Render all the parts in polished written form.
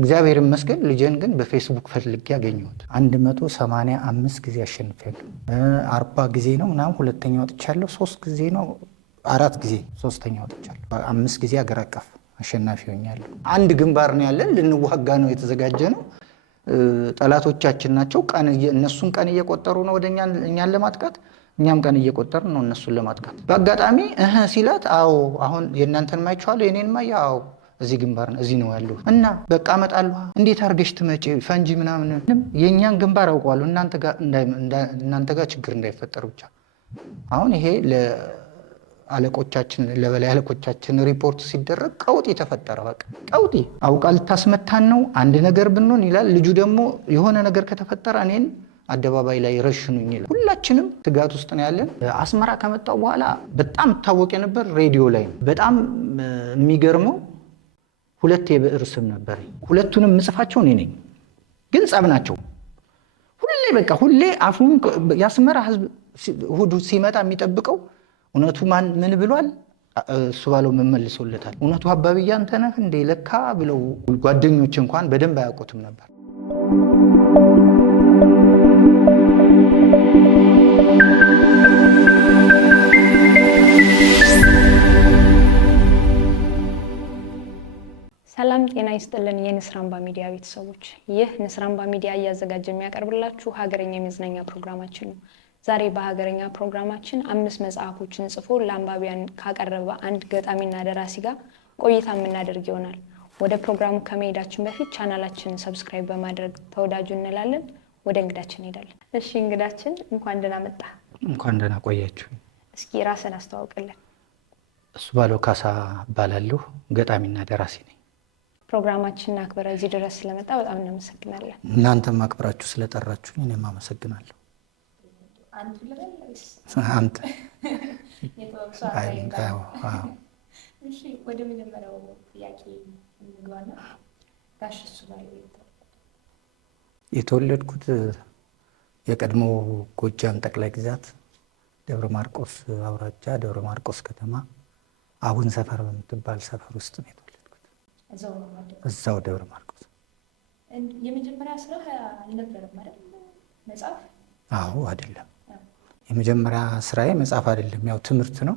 እግዚአብሔር ይመስገን ልጄን ግን በፌስቡክ ፈልጌ ያገኘሁት 185 ጊዜ አሸንፌያለሁ። 40 ጊዜ ነው ምናምን ሁለተኛ ወጥቻለሁ። 3 ጊዜ ነው 4 ጊዜ ሶስተኛ ወጥቻለሁ። 5 ጊዜ አገር አቀፍ አሸናፊ ሆኛለሁ። አንድ ግንባር ነው ያለን፣ ልንዋጋ ነው የተዘጋጀ ነው። ጠላቶቻችን ናቸው። እነሱን ቀን እየቆጠሩ ነው ወደ እኛን ለማጥቃት፣ እኛም ቀን እየቆጠርን ነው እነሱን ለማጥቃት። በአጋጣሚ ሲላት አዎ አሁን የእናንተን ማይቻለሁ የኔን ማያ አዎ እዚህ ግንባር ነው እዚህ ነው ያለው እና በቃ አመጣለሁ። እንዴት አርገሽ ትመጪ ፈንጂ ምናምን የኛን ግንባር አውቀዋለሁ እናንተ ጋር ችግር እንዳይፈጠር ብቻ። አሁን ይሄ ለአለቆቻችን ለበላይ አለቆቻችን ሪፖርት ሲደረግ ቀውጢ ተፈጠረ። በቃ ቀውጢ አውቃ ልታስመታን ነው አንድ ነገር ብንሆን ይላል ልጁ። ደግሞ የሆነ ነገር ከተፈጠረ እኔን አደባባይ ላይ ረሽኑኝ ይላል። ሁላችንም ስጋት ውስጥ ነው ያለን። አስመራ ከመጣው በኋላ በጣም ታወቀ ነበር ሬዲዮ ላይ። በጣም የሚገርመው 2 የብዕር ስም ነበር። ሁለቱንም ምጽፋቸው እኔ ነኝ፣ ግን ጸብ ናቸው። ሁሌ አፉን ያስመራ ህዝብ እሑድ ሲመጣ የሚጠብቀው እውነቱ ምን ብሏል እሱ ባለው መመልሶለታል። እውነቱ አባብያ አንተ ነህ እንዴ ለካ ብለው ጓደኞች እንኳን በደንብ አያውቁትም ነበር። ሰላም ጤና ይስጥልን የንስር አምባ ሚዲያ ቤተሰቦች፣ ይህ ንስር አምባ ሚዲያ እያዘጋጀ የሚያቀርብላችሁ ሀገረኛ የመዝናኛ ፕሮግራማችን ነው። ዛሬ በሀገረኛ ፕሮግራማችን 5 መጽሐፎችን ጽፎ ለአንባቢያን ካቀረበ አንድ ገጣሚና ደራሲ ጋር ቆይታ የምናደርግ ይሆናል። ወደ ፕሮግራሙ ከመሄዳችን በፊት ቻናላችንን ሰብስክራይብ በማድረግ ተወዳጁ እንላለን። ወደ እንግዳችን እንሄዳለን። እሺ እንግዳችን እንኳን ደህና መጣ። እንኳን ደህና ቆያችሁ። እስኪ ራስን አስተዋውቅልን። እሱ ባለው ካሳ እባላለሁ፣ ገጣሚና ደራሲ ነኝ። ፕሮግራማችንን አክብረ እዚህ ድረስ ስለመጣ በጣም እናመሰግናለን። እናንተም አክብራችሁ ስለጠራችሁ እኔም አመሰግናለሁ። አንተ እሺ ወደ መጀመሪያው ጥያቄ እንግባና ጋሽ እሱ ባለው የተወለድኩት የቀድሞ ጎጃም ጠቅላይ ግዛት ደብረ ማርቆስ አውራጃ ደብረ ማርቆስ ከተማ አሁን ሰፈር በምትባል ሰፈር ውስጥ ነው የተወለድኩት። እዛው ደብረ ማርቆስ። የመጀመሪያ ስራ አልነበረም አይደል? መጽሐፍ? አዎ አይደለም። የመጀመሪያ ስራዬ መጽሐፍ አይደለም፣ ያው ትምህርት ነው።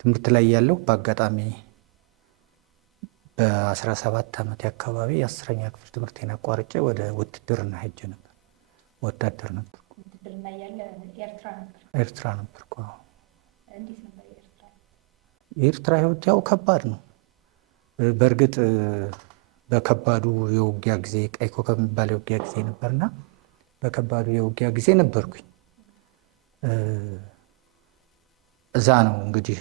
ትምህርት ላይ ያለው በአጋጣሚ በ17 ዓመት አካባቢ 10ኛ ክፍል ትምህርቴን አቋርጬ ወደ ውትድርና ሄጄ ነበር። ወታደር ነበር። ውትድርና ያለ ኤርትራ ነበርኩ። እንዴት ነበር ኤርትራ? የኤርትራ ህይወት ያው ከባድ ነው። በእርግጥ በከባዱ የውጊያ ጊዜ ቀይ ኮከብ የሚባል የውጊያ ጊዜ ነበርና በከባዱ የውጊያ ጊዜ ነበርኩኝ። እዛ ነው እንግዲህ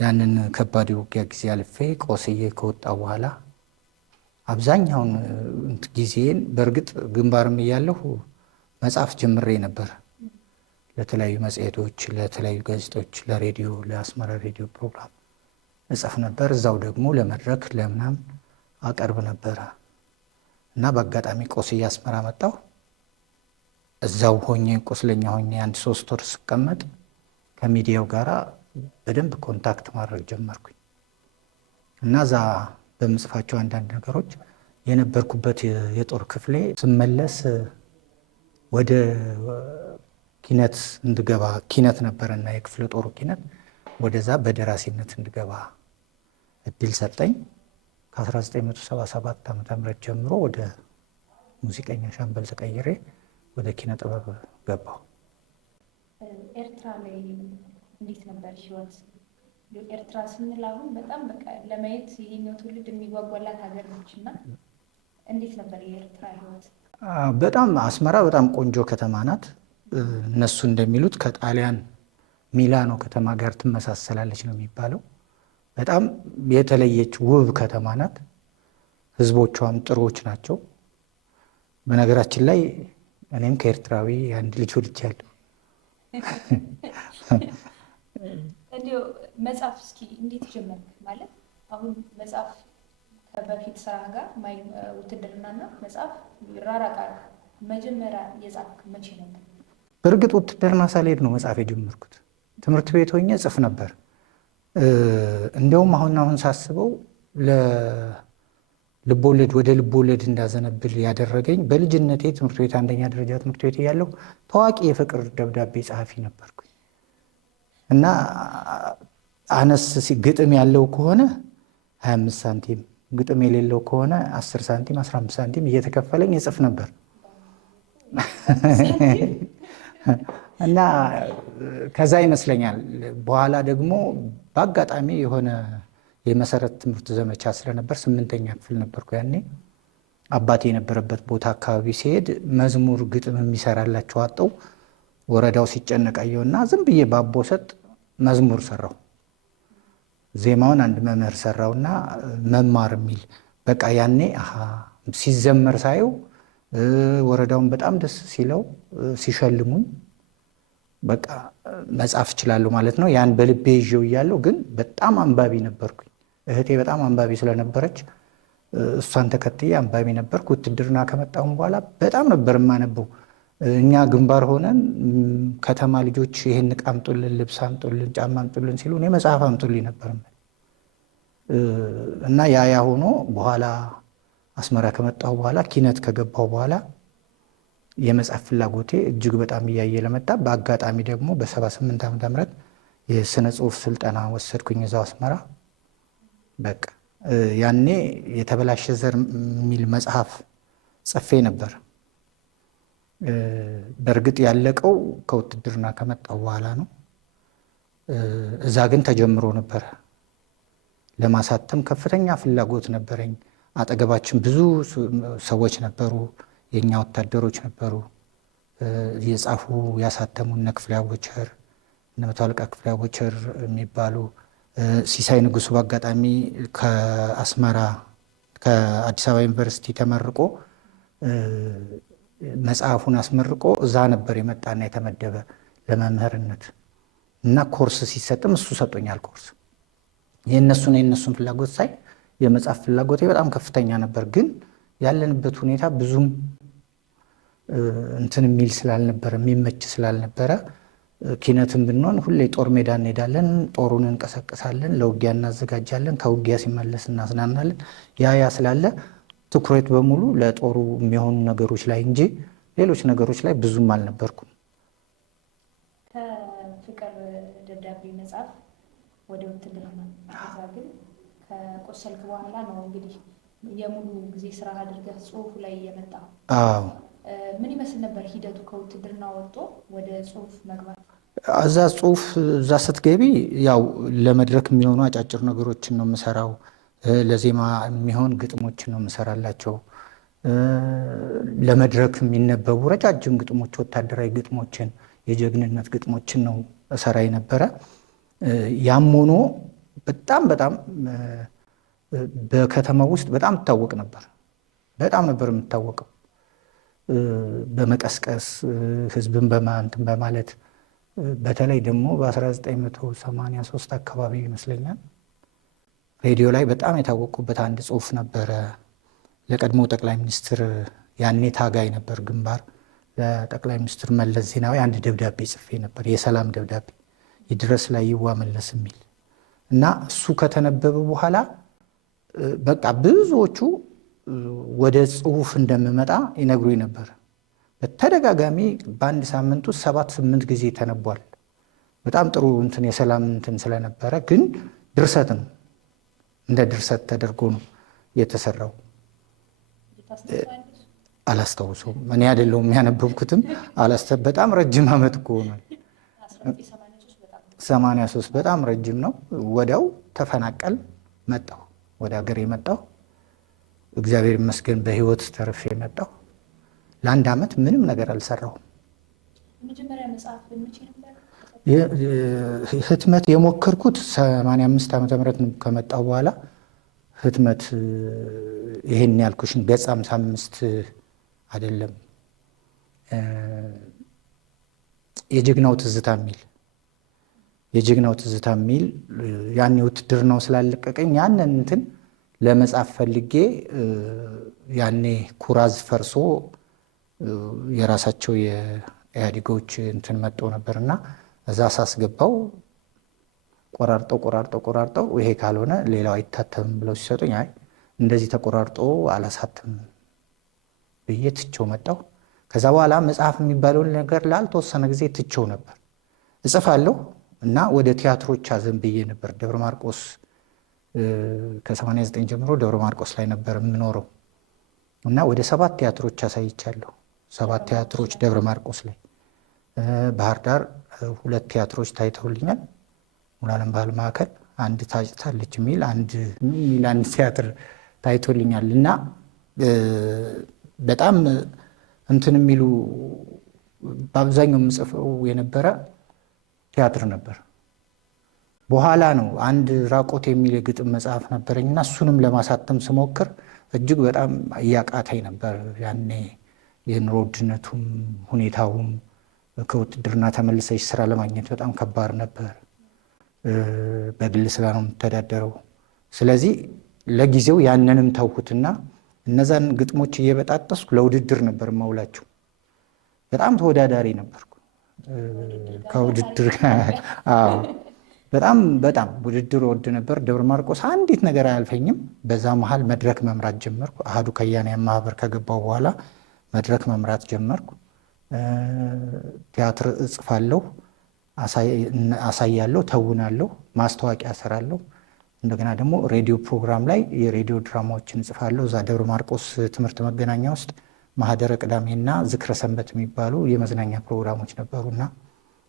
ያንን ከባድ የውጊያ ጊዜ አልፌ ቆስዬ ከወጣሁ በኋላ አብዛኛውን ጊዜን በእርግጥ ግንባርም እያለሁ መጽሐፍ ጀምሬ ነበር። ለተለያዩ መጽሔቶች፣ ለተለያዩ ጋዜጦች፣ ለሬዲዮ፣ ለአስመራ ሬዲዮ ፕሮግራም እጽፍ ነበር። እዛው ደግሞ ለመድረክ ለምናምን አቀርብ ነበረ እና በአጋጣሚ ቆስዬ አስመራ መጣሁ። እዛው ሆኜ ቁስለኛ ሆኜ 1-3 ወር ስቀመጥ ከሚዲያው ጋር በደንብ ኮንታክት ማድረግ ጀመርኩኝ እና እዛ በምጽፋቸው አንዳንድ ነገሮች የነበርኩበት የጦር ክፍሌ ስመለስ ወደ ኪነት እንድገባ ኪነት ነበረና የክፍለ ጦሩ ኪነት ወደዛ በደራሲነት እንድገባ እድል ሰጠኝ። ከ1977 ዓ.ም ጀምሮ ወደ ሙዚቀኛ ሻምበል ተቀይሬ ወደ ኪነ ጥበብ ገባሁ። ኤርትራ ላይ እንዴት ነበር ህይወት? ኤርትራ ስንል አሁን በጣም በቃ ለማየት ይሄኛው ትውልድ የሚጓጓላት ሀገር ነችና እንዴት ነበር የኤርትራ ህይወት? በጣም አስመራ በጣም ቆንጆ ከተማ ናት። እነሱ እንደሚሉት ከጣሊያን ሚላኖ ከተማ ጋር ትመሳሰላለች ነው የሚባለው። በጣም የተለየች ውብ ከተማ ናት። ህዝቦቿም ጥሩዎች ናቸው። በነገራችን ላይ እኔም ከኤርትራዊ አንድ ልጅ ወልጃለሁ። እንዲሁ መጽሐፍ እስኪ እንዴት ጀመርክ? ማለት አሁን መጽሐፍ ከበፊት ስራ ጋር ውትድርናና መጽሐፍ ይራራቃል። መጀመሪያ የጻፍክ መቼ ነበር? በእርግጥ ውትድርና ሳልሄድ ነው መጽሐፍ የጀመርኩት። ትምህርት ቤት ሆኜ ጽፍ ነበር። እንደውም አሁን ሳስበው ልቦለድ ወደ ልቦለድ እንዳዘነብል ያደረገኝ በልጅነቴ ትምህርት ቤት አንደኛ ደረጃ ትምህርት ቤት እያለሁ ታዋቂ የፍቅር ደብዳቤ ጸሐፊ ነበርኩኝ እና አነስ ግጥም ያለው ከሆነ 25 ሳንቲም ግጥም የሌለው ከሆነ 10 ሳንቲም 15 ሳንቲም እየተከፈለኝ ይጽፍ ነበር እና ከዛ ይመስለኛል በኋላ ደግሞ በአጋጣሚ የሆነ የመሰረት ትምህርት ዘመቻ ስለነበር 8ኛ ክፍል ነበርኩ ያኔ አባቴ የነበረበት ቦታ አካባቢ ሲሄድ መዝሙር ግጥም የሚሰራላቸው አጣው ወረዳው ሲጨነቃየውና ዝም ብዬ ባቦ ሰጥ መዝሙር ሰራው ዜማውን አንድ መምህር ሰራውና መማር የሚል በቃ ያኔ ሲዘመር ሳየው ወረዳውን በጣም ደስ ሲለው ሲሸልሙኝ በቃ መጻፍ እችላለሁ ማለት ነው ያን በልቤ ይዤው እያለሁ ግን በጣም አንባቢ ነበርኩኝ እህቴ በጣም አንባቢ ስለነበረች እሷን ተከትዬ አንባቢ ነበርኩ ውትድርና ከመጣሁ በኋላ በጣም ነበር የማነበው እኛ ግንባር ሆነን ከተማ ልጆች ይሄን ዕቃ አምጡልን ልብስ አምጡልን ጫማ አምጡልን ሲሉ እኔ መጽሐፍ አምጡልኝ ነበር እና ያ ሆኖ በኋላ አስመራ ከመጣሁ በኋላ ኪነት ከገባሁ በኋላ የመጽሐፍ ፍላጎቴ እጅግ በጣም እያየለ መጣ በአጋጣሚ ደግሞ በ78 ዓመተ ምህረት የስነ ጽሁፍ ስልጠና ወሰድኩኝ እዛው አስመራ በቃ ያኔ የተበላሸ ዘር የሚል መጽሐፍ ጽፌ ነበር በእርግጥ ያለቀው ከውትድርና ከመጣሁ በኋላ ነው እዛ ግን ተጀምሮ ነበር ለማሳተም ከፍተኛ ፍላጎት ነበረኝ አጠገባችን ብዙ ሰዎች ነበሩ የኛ ወታደሮች ነበሩ የጻፉ ያሳተሙ እነ ክፍሌ አቦቸር እነ መቶ አለቃ ክፍሌ አቦቸር የሚባሉ ሲሳይ ንጉሱ በአጋጣሚ ከአስመራ ከአዲስ አበባ ዩኒቨርሲቲ ተመርቆ መጽሐፉን አስመርቆ እዛ ነበር የመጣና የተመደበ ለመምህርነት እና ኮርስ ሲሰጥም እሱ ሰጥቶኛል ኮርስ የነሱን ፍላጎት ሳይ የመጽሐፍ ፍላጎቴ በጣም ከፍተኛ ነበር ግን ያለንበት ሁኔታ ብዙም እንትን የሚል ስላልነበረ የሚመች ስላልነበረ ኪነትን ብንሆን ሁሌ ጦር ሜዳ እንሄዳለን ጦሩን እንቀሰቅሳለን ለውጊያ እናዘጋጃለን ከውጊያ ሲመለስ እናዝናናለን ያ ስላለ ትኩረት በሙሉ ለጦሩ የሚሆኑ ነገሮች ላይ እንጂ ሌሎች ነገሮች ላይ ብዙም አልነበርኩም ከፍቅር ደብዳቤ መጽሐፍ ወደ ውትድርና ግን ከቆሰልክ በኋላ ነው እንግዲህ የሙሉ ጊዜ ስራ አድርገህ ጽሁፍ ላይ የመጣው ምን ይመስል ነበር ሂደቱ ከውትድርና ወጥቶ ወደ ጽሁፍ መግባት እዛ ስትገቢ ያው ለመድረክ የሚሆኑ አጫጭር ነገሮችን ነው የምሰራው ለዜማ የሚሆን ግጥሞችን ነው የምሰራላቸው ለመድረክ የሚነበቡ ረጃጅም ግጥሞች ወታደራዊ ግጥሞችን የጀግንነት ግጥሞችን ነው እሰራ የነበረ ያም ሆኖ በጣም በከተማው ውስጥ በጣም ታወቅ ነበር በጣም ነበር የምታወቀው በመቀስቀስ ህዝብን በማለት በተለይ ደግሞ በ1983 አካባቢ ይመስለኛል ሬዲዮ ላይ በጣም የታወቁበት አንድ ጽሁፍ ነበረ ለቀድሞ ጠቅላይ ሚኒስትር ያኔ ታጋይ ነበር ግንባር ለጠቅላይ ሚኒስትር መለስ ዜናዊ አንድ ደብዳቤ ጽፌ ነበር የሰላም ደብዳቤ ይድረስ ላይ ይዋ መለስ የሚል እና እሱ ከተነበበ በኋላ በቃ ብዙዎቹ ወደ ጽሁፍ እንደምመጣ ይነግሩኝ ነበር በተደጋጋሚ በአንድ ሳምንት ውስጥ 7-8 ጊዜ ተነቧል በጣም ጥሩ እንትን የሰላም እንትን ስለነበረ ግን ድርሰት ነው እንደ ድርሰት ተደርጎ ነው የተሰራው አላስታውሰውም እኔ አይደለሁም ያነበብኩትም በጣም ረጅም ዓመት እኮ ነው 83 በጣም ረጅም ነው ወዲያው ተፈናቀል መጣሁ ወደ ሀገር የመጣሁ እግዚአብሔር ይመስገን በህይወት ተርፌ መጣሁ ለአንድ ዓመት ምንም ነገር አልሰራሁም መጀመሪያ መጽሐፍ ለምንጭ ነበር ህትመት የሞከርኩት 85 ዓመተ ምህረት ከመጣሁ በኋላ ህትመት ይሄን ያልኩሽን ገጽ 55 አይደለም የጀግናው ትዝታ የሚል ያኔ ውትድርናው ስላለቀቀኝ ያንን እንትን ለመጻፍ ፈልጌ ያኔ ኩራዝ ፈርሶ የራሳቸው የኢህአዴጎች እንትን መጥቶ ነበርና እዛ ሳስገባው ቆራርጠው ይሄ ካልሆነ ሌላው አይታተምም ብለው ሲሰጡኝ አይ እንደዚህ ተቆራርጦ አላሳትም ብዬ ትቼው መጣሁ። ከዛ በኋላ መጽሐፍ የሚባለውን ነገር ላልተወሰነ ጊዜ ትቼው ነበር። እጽፋለሁ እና ወደ ቲያትሮች አዘንብዬ ነበር። ደብረ ማርቆስ ከ89 ጀምሮ ደብረ ማርቆስ ላይ ነበር የምኖረው እና ወደ 7 ቲያትሮች አሳይቻለሁ። 7 ቲያትሮች ደብረ ማርቆስ ላይ። ባህር ዳር 2 ቲያትሮች ታይተውልኛል። ሙሉዓለም ባህል ማዕከል አንድ ታጭታለች የሚል አንድ ቲያትር ታይቶልኛል እና በጣም እንትን የሚሉ በአብዛኛው የምጽፈው የነበረ ቲያትር ነበር። በኋላ ነው አንድ ራቆት የሚል የግጥም መጽሐፍ ነበረኝ እና እሱንም ለማሳተም ስሞክር እጅግ በጣም እያቃተኝ ነበር። ያኔ የኑሮ ውድነቱም ሁኔታውም ከውትድርና ተመልሰሽ ስራ ለማግኘት በጣም ከባድ ነበር። በግል ስራ ነው የምተዳደረው። ስለዚህ ለጊዜው ያንንም ተውኩትና እነዛን ግጥሞች እየበጣጠስኩ ለውድድር ነበር ማውላቸው። በጣም ተወዳዳሪ ነበርኩ ከውድድር አዎ በጣም ውድድር ወድ ነበር። ደብረ ማርቆስ አንዲት ነገር አያልፈኝም። በዛ መሃል መድረክ መምራት ጀመርኩ። አሃዱ ከያንያን ማህበር ከገባው በኋላ መድረክ መምራት ጀመርኩ። ቲያትር እጽፋለሁ፣ አሳያለሁ፣ ተውናለሁ፣ ማስታወቂያ እሰራለሁ። እንደገና ደግሞ ሬዲዮ ፕሮግራም ላይ የሬዲዮ ድራማዎችን እጽፋለሁ። እዛ ደብረ ማርቆስ ትምህርት መገናኛ ውስጥ ማህደረ ቅዳሜና ዝክረ ሰንበት የሚባሉ የመዝናኛ ፕሮግራሞች ነበሩና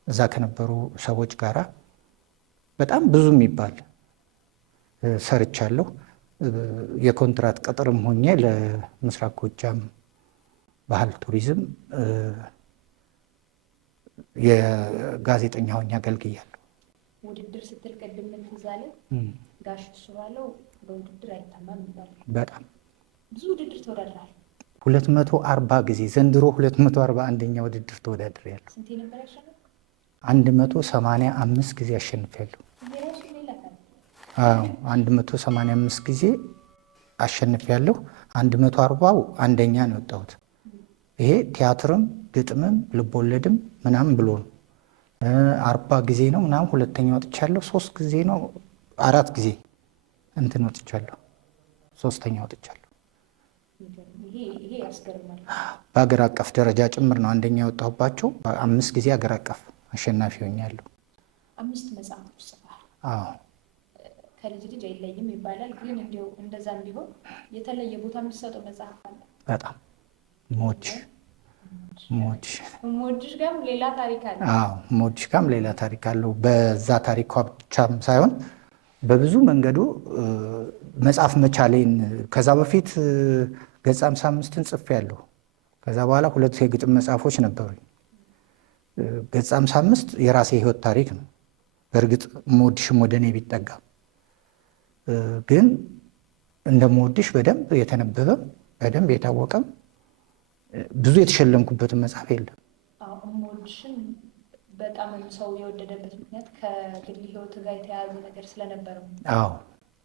እዛ ከነበሩ ሰዎች ጋራ በጣም ብዙ የሚባል ሰርቻለሁ። የኮንትራት ቅጥርም ሆኜ ለምስራቅ ጎጃም ባህል ቱሪዝም የጋዜጠኛ ሆኜ አገልግያለሁ። ውድድር ስትል ቅድም ትዝ አለኝ ጋሽ እሱ ባለው በውድድር አይታማም ይባላል። በጣም ብዙ ውድድር ተወዳድራል። 240 ጊዜ ዘንድሮ 241ኛ ውድድር ተወዳድሬያለሁ። ስንቴ ነበር ያሸነፈው? 185 ጊዜ አሸንፌያለሁ። 185 ጊዜ አሸንፌያለሁ። 140ው አንደኛ ነው የወጣሁት። ይሄ ቲያትርም ግጥምም ልቦለድም ምናምን ብሎ ነው። 40 ጊዜ ነው ምናምን ሁለተኛ ወጥቻለሁ። 3 ጊዜ ነው 4 ጊዜ እንትን ወጥቻለሁ። 3ኛ ወጥቻለሁ። ይሄ ያስገርማል። በሀገር አቀፍ ደረጃ ጭምር ነው አንደኛ የወጣሁባቸው። 5 ጊዜ ሀገር አቀፍ አሸናፊ ሆኛለሁ። 5 መጽሐፎች ጽፈሃል። አዎ ከልጅ ልጅ አይለይም ይባላል። ግን እንዲሁ እንደዛም ቢሆን የተለየ ቦታ የምትሰጠው መጽሐፍ አለ? በጣም ሞድሽ ጋርም ሌላ ታሪክ አለ። አዎ ሞድሽ ጋርም ሌላ ታሪክ አለው። በዛ ታሪኳ ብቻም ሳይሆን በብዙ መንገዱ መጽሐፍ መቻሌን ከዛ በፊት ገጽ 55ን ጽፌያለሁ። ከዛ በኋላ 2 የግጥም መጽሐፎች ነበሩኝ። ገጽ 55 የራሴ ህይወት ታሪክ ነው። በእርግጥ ሞድሽም ወደ እኔ ቢጠጋም ግን እንደምወድሽ በደንብ የተነበበም በደንብ የታወቀም ብዙ የተሸለምኩበትን መጽሐፍ የለም። እምወድሽን በጣም ሰው የወደደበት ምክንያት ከግል ህይወት ጋር የተያያዘ ነገር ስለነበረው? አዎ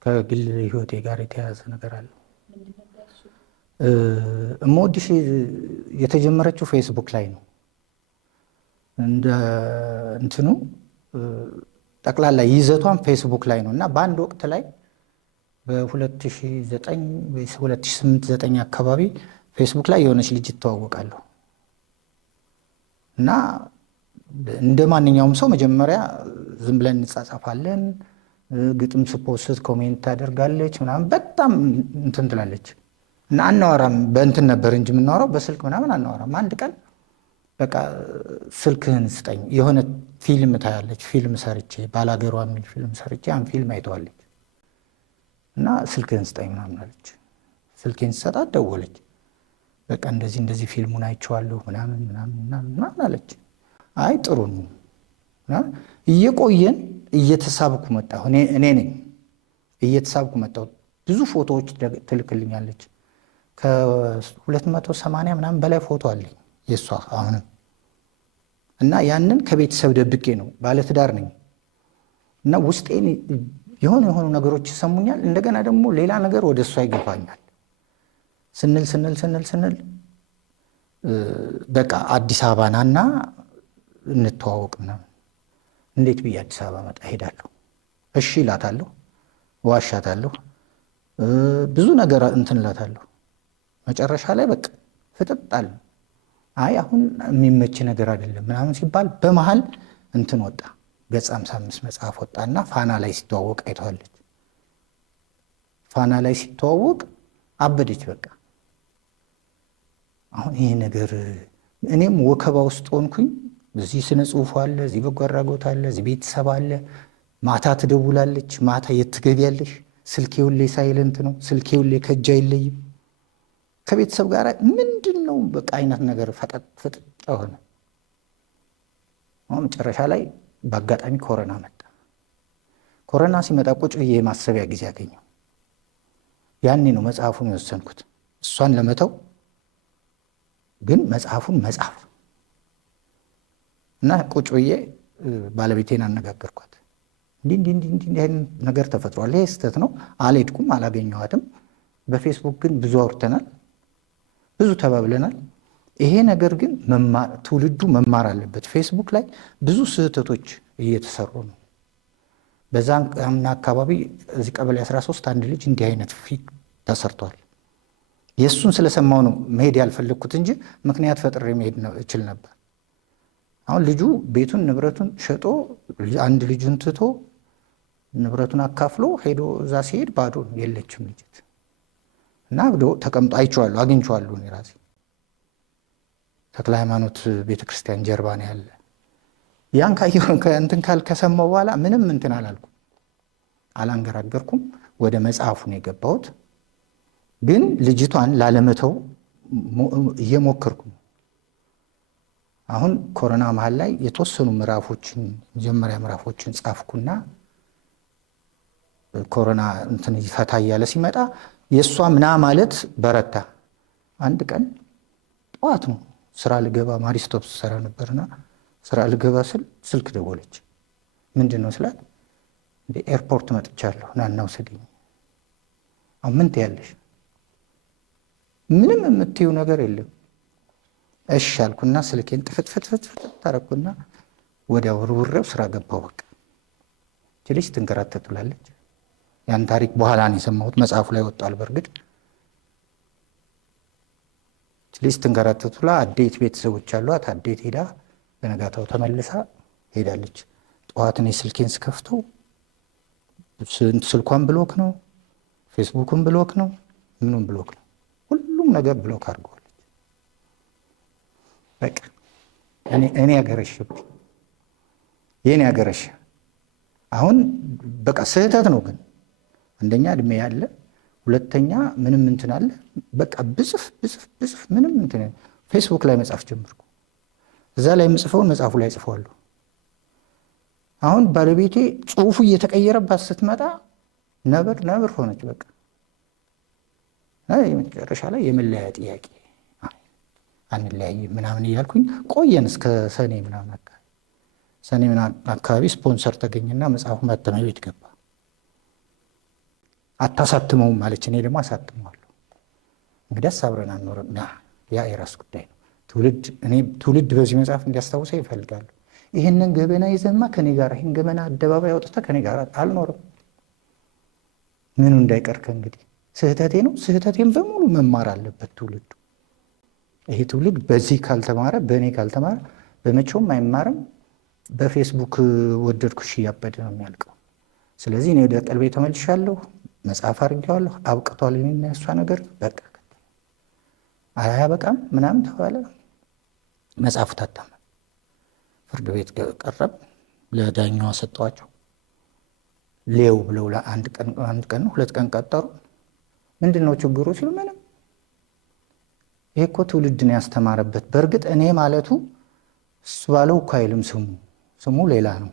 ከግል ህይወቴ ጋር የተያያዘ ነገር አለው። እምወድሽ የተጀመረችው ፌስቡክ ላይ ነው። እንደ እንትኑ ጠቅላላ ይዘቷን ፌስቡክ ላይ ነው እና በአንድ ወቅት ላይ በ2009 ወይስ 2008-9 አካባቢ ፌስቡክ ላይ የሆነች ልጅ ይተዋወቃለሁ እና እንደ ማንኛውም ሰው መጀመሪያ ዝም ብለን እንጻጻፋለን። ግጥም ስፖስት ኮሜንት ታደርጋለች ምናምን በጣም እንትን ትላለች እና አናወራም። በእንትን ነበር እንጂ የምናወራው በስልክ ምናምን አናወራም። አንድ ቀን በቃ ስልክህን ስጠኝ፣ የሆነ ፊልም ታያለች። ፊልም ሰርቼ ባላገሯ የሚል ፊልም ሰርቼ ያን ፊልም አይተዋለች እና ስልክህን ስጠኝ ምናምን አለች። ስልኬን ስሰጣት ደወለች። በቃ እንደዚህ ፊልሙን አይቼዋለሁ ምናምን አለች። አይ ጥሩ ነው። እየቆየን እየተሳብኩ መጣሁ። እኔ ነኝ እየተሳብኩ መጣሁ። ብዙ ፎቶዎች ትልክልኛለች። ከ280 ምናምን በላይ ፎቶ አለኝ የሷ አሁንም እና ያንን ከቤተሰብ ደብቄ ነው። ባለትዳር ነኝ እና ውስጤን የሆኑ ነገሮች ይሰሙኛል። እንደገና ደግሞ ሌላ ነገር ወደ እሷ ይገፋኛል። ስንል በቃ አዲስ አበባ ናና እንተዋወቅ ምናምን። እንዴት ብዬ አዲስ አበባ መጣ ሄዳለሁ? እሺ እላታለሁ፣ ዋሻታለሁ። ብዙ ነገር እንትን እላታለሁ። መጨረሻ ላይ በቃ ፍጥጣል። አይ አሁን የሚመች ነገር አይደለም ምናምን ሲባል በመሀል እንትን ወጣ፣ ገጽ 55 መጽሐፍ ወጣና ፋና ላይ ሲተዋወቅ አይተዋለች። ፋና ላይ ሲተዋወቅ አበደች በቃ። አሁን ይሄ ነገር እኔም ወከባ ውስጥ ሆንኩኝ። እዚህ ስነ ጽሁፍ አለ፣ እዚህ በጎ አድራጎት አለ፣ እዚህ ቤተሰብ አለ። ማታ ትደውላለች፣ ማታ የት ትገቢያለሽ? ስልኬ ሁሌ ሳይለንት ነው፣ ስልኬ ሁሌ ከእጅ አይለይም። ከቤተሰብ ጋር ምንድን ነው በቃ አይነት ነገር ፍጥጥ ሆነ። አሁን መጨረሻ ላይ በአጋጣሚ ኮረና መጣ። ኮረና ሲመጣ ቁጭ ብዬ የማሰቢያ ጊዜ ያገኘው ያኔ ነው መጽሐፉን የወሰንኩት። እሷን ለመተው ግን መጽሐፉን መጻፍ እና ቁጭ ብዬ ባለቤቴን አነጋገርኳት። እንዲህ አይነት ነገር ተፈጥሯል፣ ይሄ ስህተት ነው። አልሄድኩም፣ አላገኘኋትም። በፌስቡክ ግን ብዙ አውርተናል፣ ብዙ ተባብለናል። ይሄ ነገር ግን ትውልዱ መማር አለበት። ፌስቡክ ላይ ብዙ ስህተቶች እየተሰሩ ነው። በዛ አካባቢ እዚህ ቀበሌ 13 አንድ ልጅ እንዲህ አይነት ፊት ተሰርቷል። የእሱን ስለሰማው ነው መሄድ ያልፈለግኩት እንጂ ምክንያት ፈጥሬ መሄድ እችል ነበር። አሁን ልጁ ቤቱን ንብረቱን ሸጦ አንድ ልጁን ትቶ ንብረቱን አካፍሎ ሄዶ እዛ ሲሄድ ባዶ የለችም ልጅት እና ተቀምጦ አይቼዋለሁ፣ አግኝቼዋለሁ። እኔ ራሴ ተክለ ሃይማኖት ቤተክርስቲያን ጀርባ ነው ያለ። ያን ካየሁ እንትን ከሰማሁ በኋላ ምንም እንትን አላልኩም፣ አላንገራገርኩም። ወደ መጽሐፉ ነው የገባሁት። ግን ልጅቷን ላለመተው እየሞከርኩ ነው። አሁን ኮሮና መሀል ላይ የተወሰኑ ምዕራፎችን መጀመሪያ ምዕራፎችን ጻፍኩና ኮሮና እንትን ይፈታ እያለ ሲመጣ የእሷ ምና ማለት በረታ። አንድ ቀን ጠዋት ነው ስራ ልገባ ማሪስቶፕስ ሰራ ነበርና ስራ ልገባ ስል ስልክ ደወለች። ምንድን ነው ስላት እንደ ኤርፖርት መጥቻለሁ ናና ውሰደኝ። አሁን ምን ትያለሽ? ምንም የምትይው ነገር የለም። እሺ አልኩና ስልኬን ጥፍጥፍጥፍጥ ታረኩና ወዲያው ወርውሬው ስራ ገባሁ። በቃ ልጅ ትንከራተት ብላለች። ያን ታሪክ በኋላ ነው የሰማሁት፣ መጽሐፉ ላይ ወጣል። በእርግጥ ልጅ ትንከራተት ብላ አዴት ቤተሰቦች አሏት። አዴት ሄዳ በነጋታው ተመልሳ ሄዳለች። ጠዋት እኔ ስልኬን ስከፍተው ስልኳን ብሎክ ነው፣ ፌስቡክን ብሎክ ነው፣ ምኑን ብሎክ ነው፣ ሁሉም ነገር ብሎክ አድርገዋለች። በቃ እኔ ያገረሽብኝ የኔ ያገረሽ። አሁን በቃ ስህተት ነው ግን አንደኛ እድሜ ያለ፣ ሁለተኛ ምንም እንትን አለ። በቃ ብጽፍ ምንም እንትን ፌስቡክ ላይ መጻፍ ጀመርኩ። እዛ ላይ የምጽፈውን መጽሐፉ ላይ ጽፈዋለሁ። አሁን ባለቤቴ ጽሁፉ እየተቀየረባት ስትመጣ ነብር ሆነች። በቃ የመጨረሻ ላይ የመለያ ጥያቄ አንለያይ ምናምን እያልኩኝ ቆየን እስከ ሰኔ ምናምን አካባቢ። ሰኔ ምናምን አካባቢ ስፖንሰር ተገኘና መጽሐፉ ማተሚያ ቤት ገባ። አታሳትመውም ማለች። እኔ ደግሞ አሳትመዋለሁ። እንግዲህ አብረን አንኖርም። ያ የራስ ጉዳይ ነው። ትውልድ በዚህ መጽሐፍ እንዲያስታውሰ ይፈልጋሉ። ይህንን ገበና ይዘማ ከኔ ጋር ይህን ገበና አደባባይ አውጥተ ከኔ ጋር አልኖርም። ምኑ እንዳይቀር ከእንግዲህ ስህተቴ ነው። ስህተቴን በሙሉ መማር አለበት ትውልዱ። ይሄ ትውልድ በዚህ ካልተማረ፣ በእኔ ካልተማረ በመቼውም አይማርም። በፌስቡክ ወደድኩሽ እያበደ ነው የሚያልቀው። ስለዚህ እኔ ወደ ቀልቤ ተመልሻለሁ። መጽሐፍ አድርጌዋለሁ። አብቅቷል። እኔና የእሷ ነገር በቃ አያበቃም ምናምን ተባለ። መጽሐፉ ታተመ። ፍርድ ቤት ቀረብ። ለዳኛዋ ሰጠዋቸው። ሌው ብለው አንድ ቀን 2 ቀን ቀጠሩ። ምንድን ነው ችግሩ ሲሉ ምንም፣ ይሄ እኮ ትውልድን ያስተማረበት። በእርግጥ እኔ ማለቱ እሱ ባለው እኮ አይልም፣ ስሙ ሌላ ነው።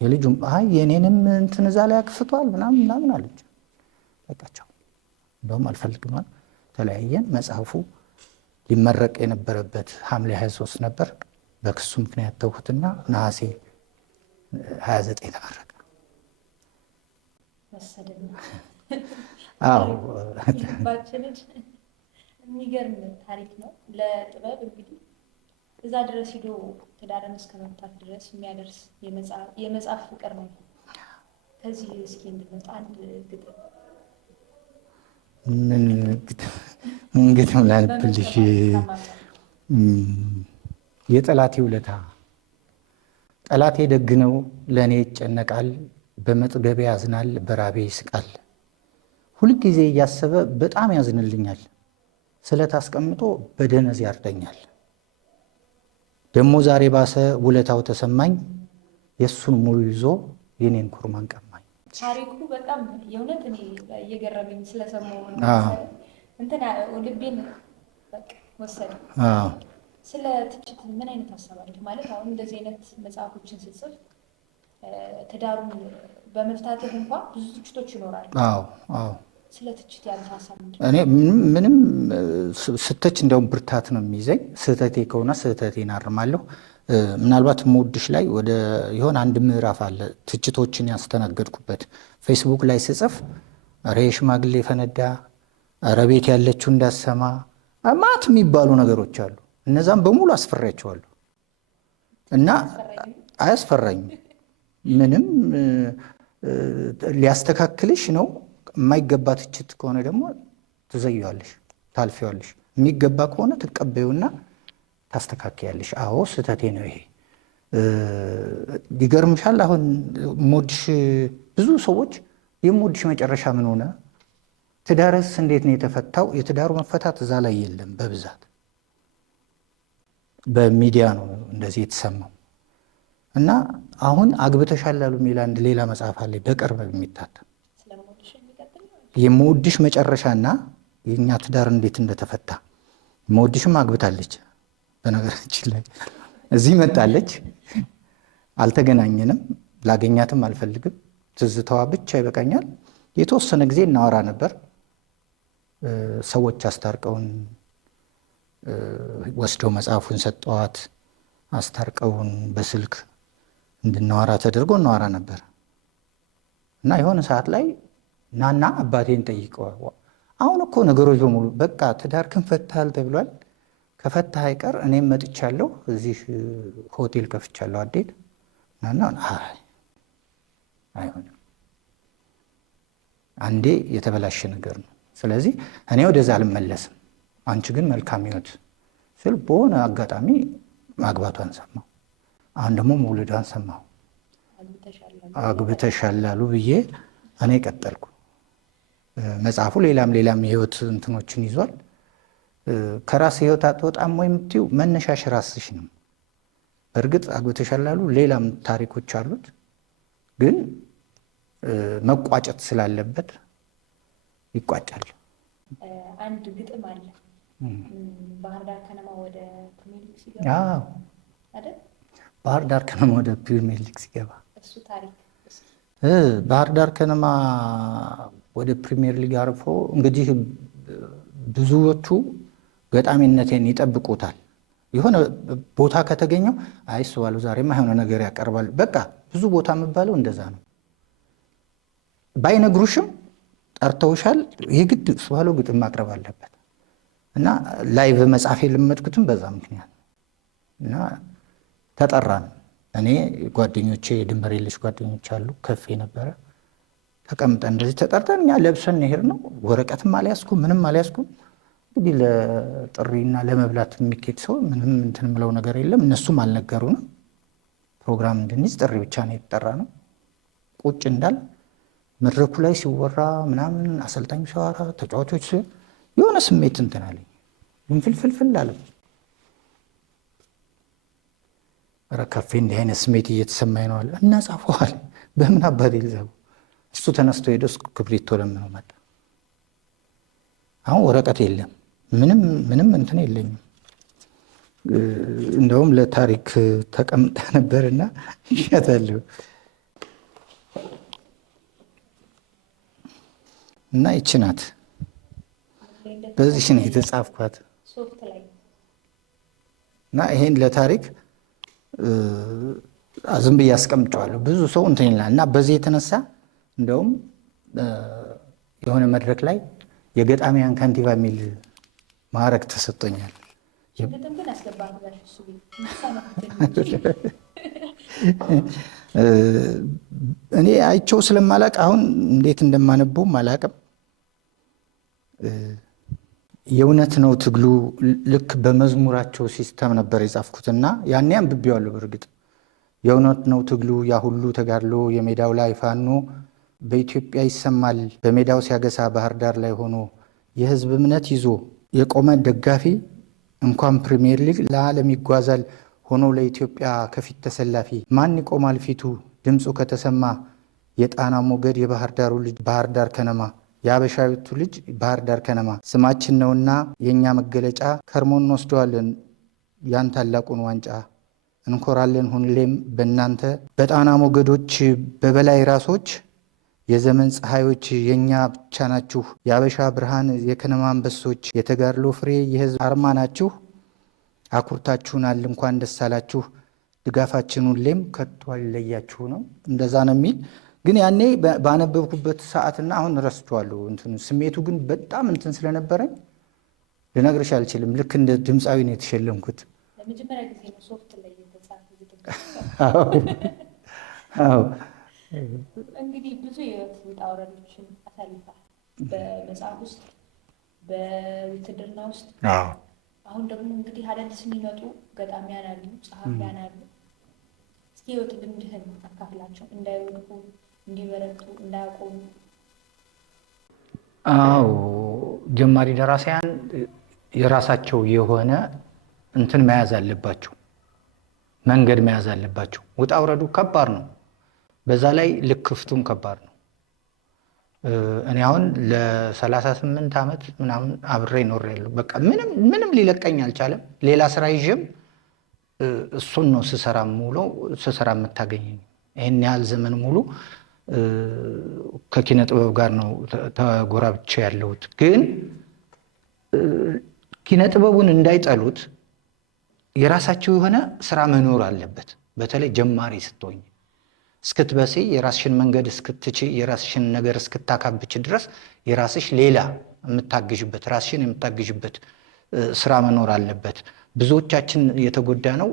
የልጁም አይ የኔንም እንትን እዛ ላይ አክፍቷል ምናምን አለች። በቃቸው እንደውም አልፈልግም አለ። ተለያየን። መጽሐፉ ሊመረቅ የነበረበት ሐምሌ 23 ነበር። በክሱ ምክንያት ተውኩትና ነሐሴ 29 ተመረቀ። አዎ የሚገርም ታሪክ ነው። ለጥበብ እንግዲህ እዛ ድረስ ሂዶ ትዳርን እስከ መምታት ድረስ የሚያደርስ የመጽሐፍ ፍቅር ነው። ከዚህ እስኪ እንድንወጣ አንድ ግጥም ምን ግጥም ላንብልሽ? የጠላቴ ውለታ። ጠላቴ ደግ ነው ለእኔ ይጨነቃል፣ በመጥገቤ ያዝናል በራቤ ይስቃል። ሁልጊዜ እያሰበ በጣም ያዝንልኛል፣ ስለት አስቀምጦ በደነዝ ያርደኛል። ደሞ ዛሬ ባሰ ውለታው ተሰማኝ፣ የእሱን ሙሉ ይዞ የኔን ኩርማን ቀማኝ። ታሪኩ በጣም የእውነት እኔ እየገረመኝ ስለሰማሁ እንትን ልቤን ወሰደ። ስለ ትችት ምን አይነት ሀሳብ አለ? ማለት አሁን እንደዚህ አይነት መጽሐፎችን ስትጽፍ ትዳሩን በመፍታትህ እንኳ ብዙ ትችቶች ይኖራሉ። ስለ ትችት ያለ ሀሳብ እኔ ምንም ስተች እንደውም ብርታት ነው የሚይዘኝ። ስህተቴ ከሆነ ስህተቴን አርማለሁ። ምናልባት የምወድሽ ላይ ወደ የሆነ አንድ ምዕራፍ አለ ትችቶችን ያስተናገድኩበት። ፌስቡክ ላይ ስጽፍ ኧረ የሽማግሌ ፈነዳ፣ ኧረ ቤት ያለችው እንዳሰማ ማት የሚባሉ ነገሮች አሉ። እነዛም በሙሉ አስፈራቸዋለሁ እና አያስፈራኝም። ምንም ሊያስተካክልሽ ነው። የማይገባ ትችት ከሆነ ደግሞ ትዘየዋለሽ፣ ታልፊዋለሽ። የሚገባ ከሆነ ትቀበዩና ታስተካክያለሽ። አዎ ስህተቴ ነው ይሄ። ይገርምሻል። አሁን ሞድሽ ብዙ ሰዎች የሞድሽ መጨረሻ ምን ሆነ፣ ትዳርስ እንዴት ነው የተፈታው? የትዳሩ መፈታት እዛ ላይ የለም። በብዛት በሚዲያ ነው እንደዚህ የተሰማው። እና አሁን አግብተሻል ላሉ የሚል አንድ ሌላ መጽሐፍ አለ በቅርብ የሚታተም የምወድሽ መጨረሻና የእኛ ትዳር እንዴት እንደተፈታ። የምወድሽም አግብታለች በነገራችን ላይ እዚህ መጣለች። አልተገናኘንም፣ ላገኛትም አልፈልግም። ትዝታዋ ብቻ ይበቃኛል። የተወሰነ ጊዜ እናወራ ነበር። ሰዎች አስታርቀውን ወስደው መጽሐፉን ሰጠዋት። አስታርቀውን በስልክ እንድናወራ ተደርጎ እናወራ ነበር እና የሆነ ሰዓት ላይ ናና አባቴን ጠይቀዋል። አሁን እኮ ነገሮች በሙሉ በቃ ትዳርክን ፈታል ተብሏል። ከፈታ አይቀር እኔም መጥቻለሁ፣ እዚህ ሆቴል ከፍቻለሁ አዴት ናና አይሆንም፣ አንዴ የተበላሸ ነገር ነው። ስለዚህ እኔ ወደዛ አልመለስም፣ አንቺ ግን መልካም ሕይወት ስል በሆነ አጋጣሚ ማግባቷን ሰማሁ። አሁን ደግሞ መውለዷን ሰማሁ። አግብተሻል አሉ ብዬ እኔ ቀጠልኩ። መጽሐፉ ሌላም የህይወት እንትኖችን ይዟል። ከራስ ህይወት አትወጣም ወይ የምትይው መነሻሽ ራስሽ ነው። በእርግጥ አግብተሻል አሉ ሌላም ታሪኮች አሉት፣ ግን መቋጨት ስላለበት ይቋጫል። አንድ ግጥም አለ ባህር ዳር ከነማ ወደ ፕሪሚየር ሊግ ሲገባ አይደል? ባህር ዳር ከነማ ወደ ፕሪሚየር ሊግ ሲገባ እሱ ታሪክ ባህር ዳር ከነማ ወደ ፕሪሚየር ሊግ አርፎ እንግዲህ ብዙዎቹ ገጣሚነቴን ይጠብቁታል። የሆነ ቦታ ከተገኘው አይስዋሉ ዛሬማ የሆነ ነገር ያቀርባል። በቃ ብዙ ቦታ የሚባለው እንደዛ ነው። ባይነግሩሽም ጠርተውሻል፣ የግድ ስዋሎ ግጥም ማቅረብ አለበት እና ላይቭ መጻፍ የለመድኩትም በዛ ምክንያት እና ተጠራን። እኔ ጓደኞቼ ድንበር የለሽ ጓደኞች አሉ፣ ከፌ ነበረ ተቀምጠን እንደዚህ ተጠርተን እኛ ለብሰን ሄድ ነው። ወረቀትም አልያዝኩም ምንም አልያዝኩም። እንግዲህ ለጥሪና ለመብላት የሚኬድ ሰው ምንም እንትን ምለው ነገር የለም። እነሱም አልነገሩንም። ፕሮግራም እንድንይዝ ጥሪ ብቻ ነው የተጠራ ነው። ቁጭ እንዳል መድረኩ ላይ ሲወራ ምናምን አሰልጣኙ ሲያወራ ተጫዋቾች የሆነ ስሜት እንትን አለኝ፣ ፍልፍልፍል አለ። ኧረ ከፌ እንዲህ አይነት ስሜት እየተሰማኝ ነው አለ እና ጻፈዋል። በምን አባቴ ልዘቡ? እሱ ተነስቶ ሄዶ ክብሪቶ ለምነው መጣ። አሁን ወረቀት የለም ምንም እንትን የለኝም። እንደውም ለታሪክ ተቀምጣ ነበርና ይሻታለሁ እና ይቺ ናት። በዚህ ነው የተጻፍኳት እና ይሄን ለታሪክ ዝም ብዬ አስቀምጨዋለሁ። ብዙ ሰው እንትን ይላል እና በዚህ የተነሳ እንደውም የሆነ መድረክ ላይ የገጣሚያን ከንቲባ የሚል ማዕረግ ተሰጥቶኛል። እኔ አይቼው ስለማላቅ አሁን እንዴት እንደማነበውም አላቅም። የእውነት ነው ትግሉ ልክ በመዝሙራቸው ሲስተም ነበር የጻፍኩትና ያኔ አንብቤዋለሁ። በእርግጥ የእውነት ነው ትግሉ ያ ሁሉ ተጋድሎ የሜዳው ላይ ፋኖ በኢትዮጵያ ይሰማል በሜዳው ሲያገሳ ባህር ዳር ላይ ሆኖ የህዝብ እምነት ይዞ የቆመ ደጋፊ እንኳን ፕሪሚየር ሊግ ለዓለም ይጓዛል ሆኖ ለኢትዮጵያ ከፊት ተሰላፊ ማን ይቆማል ፊቱ ድምፁ ከተሰማ የጣና ሞገድ የባህር ዳሩ ልጅ ባህር ዳር ከነማ የአበሻዊቱ ልጅ ባህር ዳር ከነማ ስማችን ነውና የኛ መገለጫ ከርሞን እንወስደዋለን ያን ታላቁን ዋንጫ እንኮራለን ሁሌም በእናንተ በጣና ሞገዶች በበላይ ራሶች የዘመን ፀሐዮች የኛ ብቻ ናችሁ የአበሻ ብርሃን የከነማ አንበሶች የተጋድሎ ፍሬ የህዝብ አርማ ናችሁ አኩርታችሁናል እንኳን ደስ አላችሁ ድጋፋችን ሁሌም ከቶ አይለያችሁ ነው። እንደዛ ነው የሚል ግን ያኔ ባነበብኩበት ሰዓትና አሁን ረስቷለሁ። ስሜቱ ግን በጣም ስለነበረኝ ልነግርሽ አልችልም። ልክ እንደ ድምፃዊ ነው የተሸለምኩት። ለመጀመሪያ ጊዜ ነው ሶፍት ላይ የተጻፈ። እንግዲህ ብዙ የህይወት ውጣ ውረዶችን አሳልፈሃል በመጽሐፍ ውስጥ በውትድርና ውስጥ። አሁን ደግሞ እንግዲህ አዳዲስ የሚመጡ ገጣሚያን አሉ፣ ጸሐፊያን አሉ። እስኪ ህይወት ልምድህን አካፍላቸው እንዳይወድቁ እንዲበረቱ እንዳያቆሙ። አዎ ጀማሪ ደራሲያን የራሳቸው የሆነ መያዝ አለባቸው፣ መንገድ መያዝ አለባቸው። ውጣ ውረዱ ከባድ ነው፣ በዛ ላይ ልክፍቱም ከባድ ነው። እኔ አሁን ለ38 ዓመት ምናምን አብሬ ኖሬያለሁ። በቃ ምንም ሊለቀኝ አልቻለም። ሌላ ስራ ይዤም እሱን ነው ስሰራ የምታገኘኝ። ይህን ያህል ዘመን ሙሉ ከኪነ ጥበብ ጋር ነው ተጎራብቼ ያለሁት። ግን ኪነ ጥበቡን እንዳይጠሉት የራሳቸው የሆነ ስራ መኖር አለበት። በተለይ ጀማሪ ስትሆኝ እስክትበሲ የራስሽን መንገድ እስክትቺ የራስሽን ነገር እስክታካብች ድረስ የራስሽ ሌላ የምታግዥበት ራስሽን የምታግዥበት ስራ መኖር አለበት። ብዙዎቻችን የተጎዳ ነው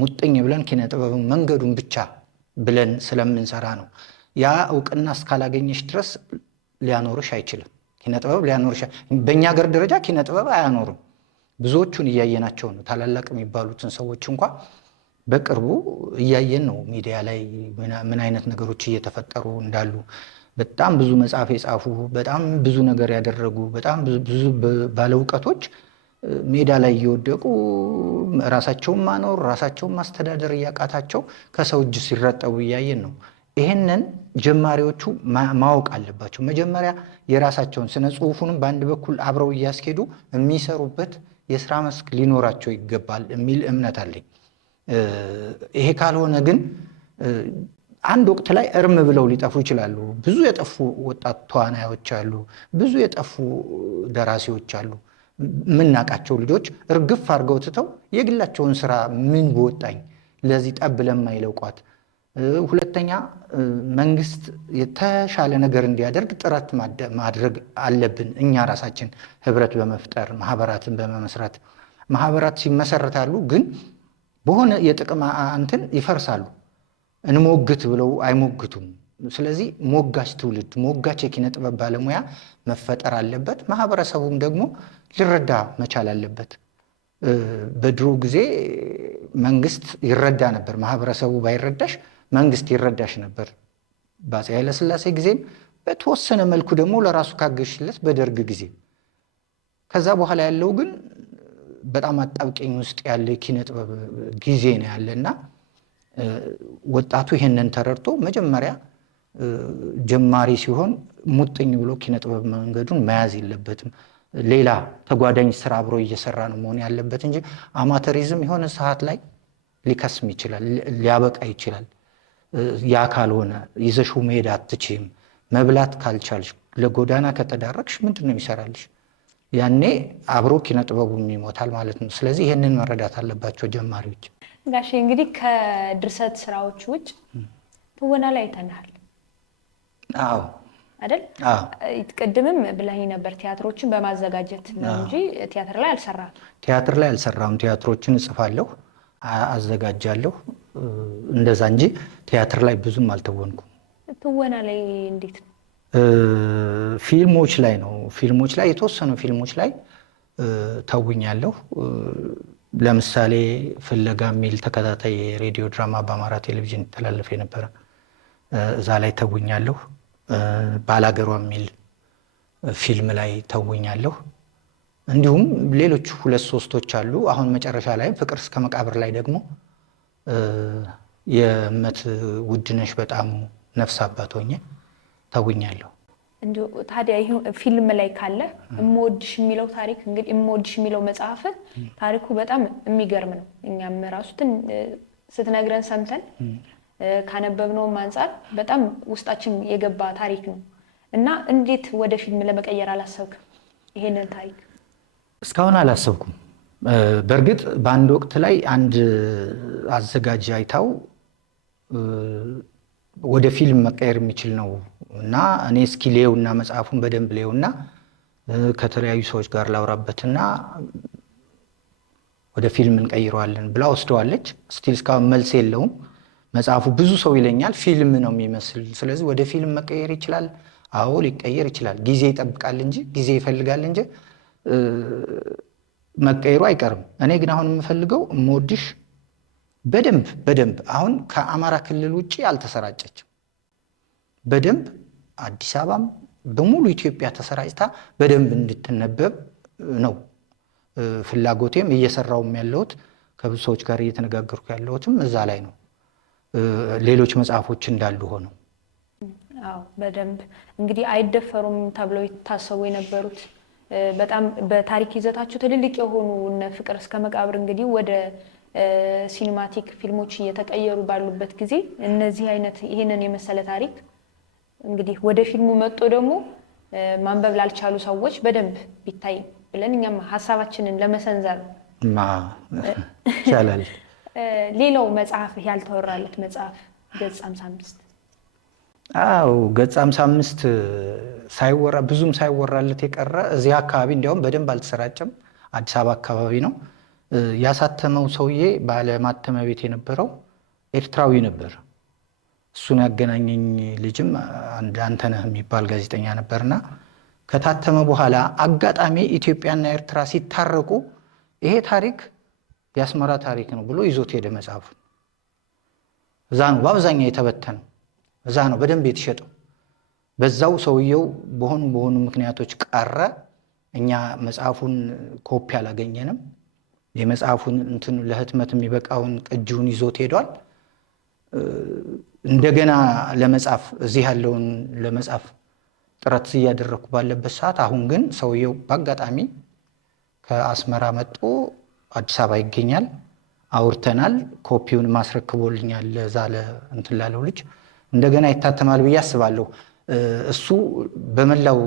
ሙጥኝ ብለን ኪነ ጥበብ መንገዱን ብቻ ብለን ስለምንሰራ ነው። ያ እውቅና እስካላገኘሽ ድረስ ሊያኖርሽ አይችልም። ኪነ ጥበብ ሊያኖርሽ በእኛ ሀገር ደረጃ ኪነ ጥበብ አያኖርም። ብዙዎቹን እያየናቸው ነው። ታላላቅ የሚባሉትን ሰዎች እንኳን በቅርቡ እያየን ነው። ሚዲያ ላይ ምን አይነት ነገሮች እየተፈጠሩ እንዳሉ በጣም ብዙ መጽሐፍ የጻፉ በጣም ብዙ ነገር ያደረጉ በጣም ብዙ ባለእውቀቶች ሜዳ ላይ እየወደቁ ራሳቸውን ማኖር ራሳቸውን ማስተዳደር እያቃታቸው ከሰው እጅ ሲረጠቡ እያየን ነው። ይሄንን ጀማሪዎቹ ማወቅ አለባቸው። መጀመሪያ የራሳቸውን ስነ ጽሁፉንም በአንድ በኩል አብረው እያስኬዱ የሚሰሩበት የስራ መስክ ሊኖራቸው ይገባል የሚል እምነት አለኝ። ይሄ ካልሆነ ግን አንድ ወቅት ላይ እርም ብለው ሊጠፉ ይችላሉ። ብዙ የጠፉ ወጣት ተዋናዮች አሉ፣ ብዙ የጠፉ ደራሲዎች አሉ። የምናውቃቸው ልጆች እርግፍ አድርገው ትተው የግላቸውን ስራ ምን በወጣኝ ለዚህ ጠብ ለማይለው ቋት። ሁለተኛ መንግስት የተሻለ ነገር እንዲያደርግ ጥረት ማድረግ አለብን። እኛ ራሳችን ህብረት በመፍጠር ማህበራትን በመመስረት ማህበራት ሲመሰረታሉ ግን በሆነ የጥቅም ይፈርሳሉ። እንሞግት ብለው አይሞግቱም። ስለዚህ ሞጋች ትውልድ ሞጋች የኪነ ጥበብ ባለሙያ መፈጠር አለበት። ማህበረሰቡም ደግሞ ሊረዳ መቻል አለበት። በድሮ ጊዜ መንግስት ይረዳ ነበር። ማህበረሰቡ ባይረዳሽ መንግስት ይረዳሽ ነበር። በአፄ ኃይለሥላሴ ጊዜም በተወሰነ መልኩ ደግሞ ለራሱ ካገሽለት በደርግ ጊዜ። ከዛ በኋላ ያለው ግን በጣም አጣብቂኝ ውስጥ ያለ ኪነ ጥበብ ጊዜ ነው ያለና ወጣቱ ይሄንን ተረድቶ መጀመሪያ ጀማሪ ሲሆን ሙጥኝ ብሎ ኪነ ጥበብ መንገዱን መያዝ የለበትም። ሌላ ተጓዳኝ ስራ አብሮ እየሰራ ነው መሆን ያለበት እንጂ አማተሪዝም የሆነ ሰዓት ላይ ሊከስም ይችላል፣ ሊያበቃ ይችላል። ያ ካልሆነ ይዘሽው መሄድ አትችይም። መብላት ካልቻልሽ ለጎዳና ከተዳረግሽ ምንድን ነው የሚሰራልሽ? ያኔ አብሮ ኪነ ጥበቡም ይሞታል ማለት ነው። ስለዚህ ይሄንን መረዳት አለባቸው ጀማሪዎች። ጋሼ እንግዲህ ከድርሰት ስራዎች ውጭ ትወና ላይ አይተናል አዎ አይደል? ቅድምም ብለኝ ነበር ቲያትሮችን በማዘጋጀት ነው እንጂ ቲያትር ላይ አልሰራም። ቲያትር ላይ አልሰራም። ቲያትሮችን እጽፋለሁ፣ አዘጋጃለሁ እንደዛ እንጂ ቲያትር ላይ ብዙም አልተወንኩም። ትወና ላይ እንዴት ነው? ፊልሞች ላይ ነው። ፊልሞች ላይ የተወሰኑ ፊልሞች ላይ ተውኛለሁ። ለምሳሌ ፍለጋ የሚል ተከታታይ የሬዲዮ ድራማ በአማራ ቴሌቪዥን ይተላለፍ የነበረ እዛ ላይ ተውኛለሁ። ባላገሯ የሚል ፊልም ላይ ተውኛለሁ። እንዲሁም ሌሎች 2-3ቶች አሉ። አሁን መጨረሻ ላይ ፍቅር እስከ መቃብር ላይ ደግሞ የእመት ውድነሽ በጣም ነፍስ አባት ሆኜ ተውኛለሁ። እንዲሁ ታዲያ ይሄ ፊልም ላይ ካለ እምወድሽ የሚለው ታሪክ እንግዲህ እምወድሽ የሚለው መጽሐፍ ታሪኩ በጣም የሚገርም ነው። እኛም ራሱትን ስትነግረን ሰምተን ካነበብነውም አንፃር በጣም ውስጣችን የገባ ታሪክ ነው እና እንዴት ወደ ፊልም ለመቀየር አላሰብክም ይሄንን ታሪክ? እስካሁን አላሰብኩም። በእርግጥ በአንድ ወቅት ላይ አንድ አዘጋጅ አይታው ወደ ፊልም መቀየር የሚችል ነው እና እኔ እስኪ ሌውና መጽሐፉን በደንብ ሌውና ከተለያዩ ሰዎች ጋር ላውራበትና ወደ ፊልም እንቀይረዋለን ብላ ወስደዋለች። ስቲል እስካሁን መልስ የለውም። መጽሐፉ ብዙ ሰው ይለኛል ፊልም ነው የሚመስል። ስለዚህ ወደ ፊልም መቀየር ይችላል? አዎ ሊቀየር ይችላል። ጊዜ ይጠብቃል እንጂ ጊዜ ይፈልጋል እንጂ መቀየሩ አይቀርም። እኔ ግን አሁን የምፈልገው እምወድሽ በደንብ አሁን ከአማራ ክልል ውጪ አልተሰራጨችም። በደንብ አዲስ አበባም በሙሉ ኢትዮጵያ ተሰራጭታ በደንብ እንድትነበብ ነው ፍላጎቴም። እየሰራውም ያለሁት ከብዙ ሰዎች ጋር እየተነጋገርኩ ያለሁትም እዛ ላይ ነው። ሌሎች መጽሐፎች እንዳሉ ሆነው አዎ በደንብ እንግዲህ አይደፈሩም ተብለው ይታሰቡ የነበሩት በጣም በታሪክ ይዘታቸው ትልልቅ የሆኑ እነ ፍቅር እስከ መቃብር እንግዲህ ወደ ሲኒማቲክ ፊልሞች እየተቀየሩ ባሉበት ጊዜ እነዚህ አይነት ይሄንን የመሰለ ታሪክ እንግዲህ ወደ ፊልሙ መጥቶ ደግሞ ማንበብ ላልቻሉ ሰዎች በደንብ ቢታይ ብለን እኛም ሀሳባችንን ለመሰንዘር ይቻላል። ሌላው መጽሐፍ ያልተወራለት መጽሐፍ ገጽ 55 አዎ ገጽ 55 ብዙም ሳይወራለት የቀረ እዚህ አካባቢ እንዲያውም በደንብ አልተሰራጨም። አዲስ አበባ አካባቢ ነው ያሳተመው። ሰውዬ ባለማተሚያ ቤት የነበረው ኤርትራዊ ነበር። እሱን ያገናኘኝ ልጅም አንተነህ የሚባል ጋዜጠኛ ነበርና ከታተመ በኋላ አጋጣሚ ኢትዮጵያና ኤርትራ ሲታረቁ ይሄ ታሪክ የአስመራ ታሪክ ነው ብሎ ይዞት ሄደ መጽሐፉን። እዛ ነው በአብዛኛው የተበተነው። እዛ ነው በደንብ የተሸጠው። በዛው ሰውየው በሆኑ ምክንያቶች ቀረ። እኛ መጽሐፉን ኮፒ አላገኘንም። የመጽሐፉን እንትን ለህትመት የሚበቃውን ቅጂውን ይዞት ሄዷል። እንደገና ለመጻፍ እዚህ ያለውን ለመጻፍ ጥረት እያደረኩ ባለበት ሰዓት አሁን ግን ሰውየው በአጋጣሚ ከአስመራ መጥቶ አዲስ አበባ ይገኛል። አውርተናል። ኮፒውን ማስረክቦልኛል ለዛ እንትን ላለው ልጅ እንደገና ይታተማል ብዬ አስባለሁ። እሱ በመላው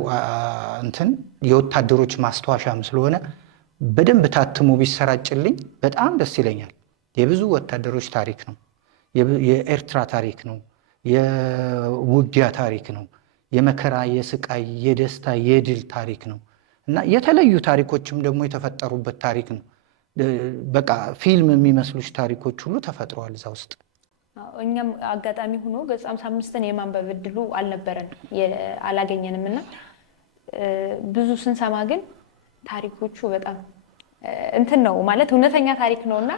እንትን የወታደሮች ማስታወሻም ስለሆነ በደንብ ታትሞ ቢሰራጭልኝ በጣም ደስ ይለኛል። የብዙ ወታደሮች ታሪክ ነው። የኤርትራ ታሪክ ነው። የውጊያ ታሪክ ነው። የመከራ፣ የስቃይ፣ የደስታ፣ የድል ታሪክ ነው እና የተለዩ ታሪኮችም ደግሞ የተፈጠሩበት ታሪክ ነው። በቃ ፊልም የሚመስሉሽ ታሪኮች ሁሉ ተፈጥረዋል እዛ ውስጥ። እኛም አጋጣሚ ሆኖ ገጽ 55ን የማንበብ እድሉ አልነበረን አላገኘንም እና ብዙ ስንሰማ ግን ታሪኮቹ በጣም እንትን ነው ማለት እውነተኛ ታሪክ ነውና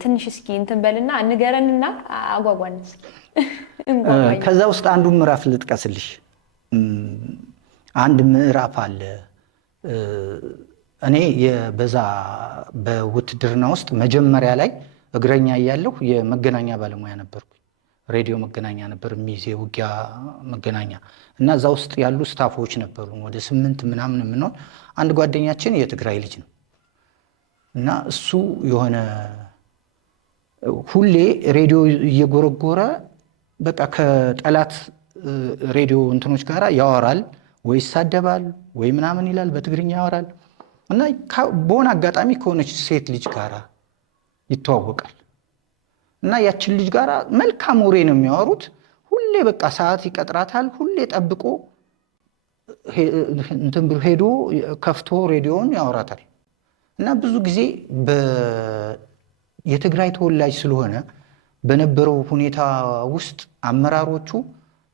ትንሽ እስኪ እንትን በልና ንገረንና አጓጓን እስኪ። ከዛ ውስጥ አንዱ ምዕራፍ ልጥቀስልሽ። አንድ ምዕራፍ አለ። እኔ በዛ በውትድርና ውስጥ መጀመሪያ ላይ እግረኛ እያለሁ የመገናኛ ባለሙያ ነበርኩ። ሬዲዮ መገናኛ ነበር የሚይዝ የውጊያ መገናኛ እና እዛ ውስጥ ያሉ ስታፎች ነበሩ ወደ 8 ምናምን የምንሆን። አንድ ጓደኛችን የትግራይ ልጅ ነው እና እሱ የሆነ ሁሌ ሬዲዮ እየጎረጎረ በቃ ከጠላት ሬዲዮ እንትኖች ጋር ያወራል ወይ ይሳደባል ወይ ምናምን ይላል፣ በትግርኛ ያወራል እና በሆነ አጋጣሚ ከሆነች ሴት ልጅ ጋራ ይተዋወቃል እና ያችን ልጅ ጋራ መልካም ወሬ ነው የሚያወሩት። ሁሌ በቃ ሰዓት ይቀጥራታል። ሁሌ ጠብቆ እንትን ብሎ ሄዶ ከፍቶ ሬዲዮን ያወራታል እና ብዙ ጊዜ የትግራይ ተወላጅ ስለሆነ በነበረው ሁኔታ ውስጥ አመራሮቹ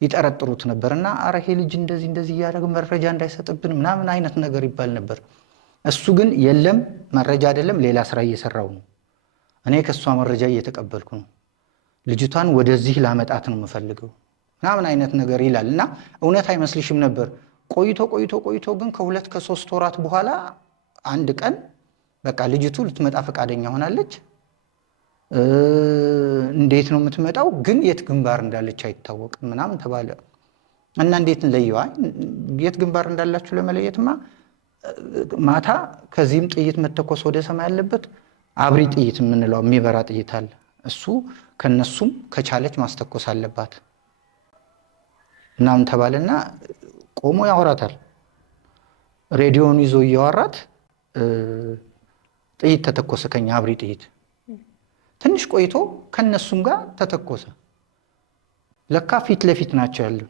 ይጠረጥሩት ነበርና አረ ይሄ ልጅ እንደዚህ እያደረገ መረጃ እንዳይሰጥብን ምናምን አይነት ነገር ይባል ነበር። እሱ ግን የለም መረጃ አይደለም ሌላ ስራ እየሰራው ነው፣ እኔ ከሷ መረጃ እየተቀበልኩ ነው፣ ልጅቷን ወደዚህ ላመጣት ነው የምፈልገው ምናምን አይነት ነገር ይላል። እና እውነት አይመስልሽም ነበር። ቆይቶ ግን ከ2 ከ3 ወራት በኋላ አንድ ቀን በቃ ልጅቱ ልትመጣ ፈቃደኛ ሆናለች። እንዴት ነው የምትመጣው? ግን የት ግንባር እንዳለች አይታወቅም ምናምን ተባለ። እና እንዴት እንለየዋ? የት ግንባር እንዳላችሁ ለመለየትማ ማታ ከዚህም ጥይት መተኮስ ወደ ሰማይ ያለበት አብሪ ጥይት የምንለው የሚበራ ጥይት አለ። እሱ ከነሱም ከቻለች ማስተኮስ አለባት ምናምን ተባለና ቆሞ ያወራታል። ሬዲዮን ይዞ እያወራት ጥይት ተተኮሰ፣ ከኛ አብሪ ጥይት። ትንሽ ቆይቶ ከነሱም ጋር ተተኮሰ። ለካ ፊት ለፊት ናቸው ያለው።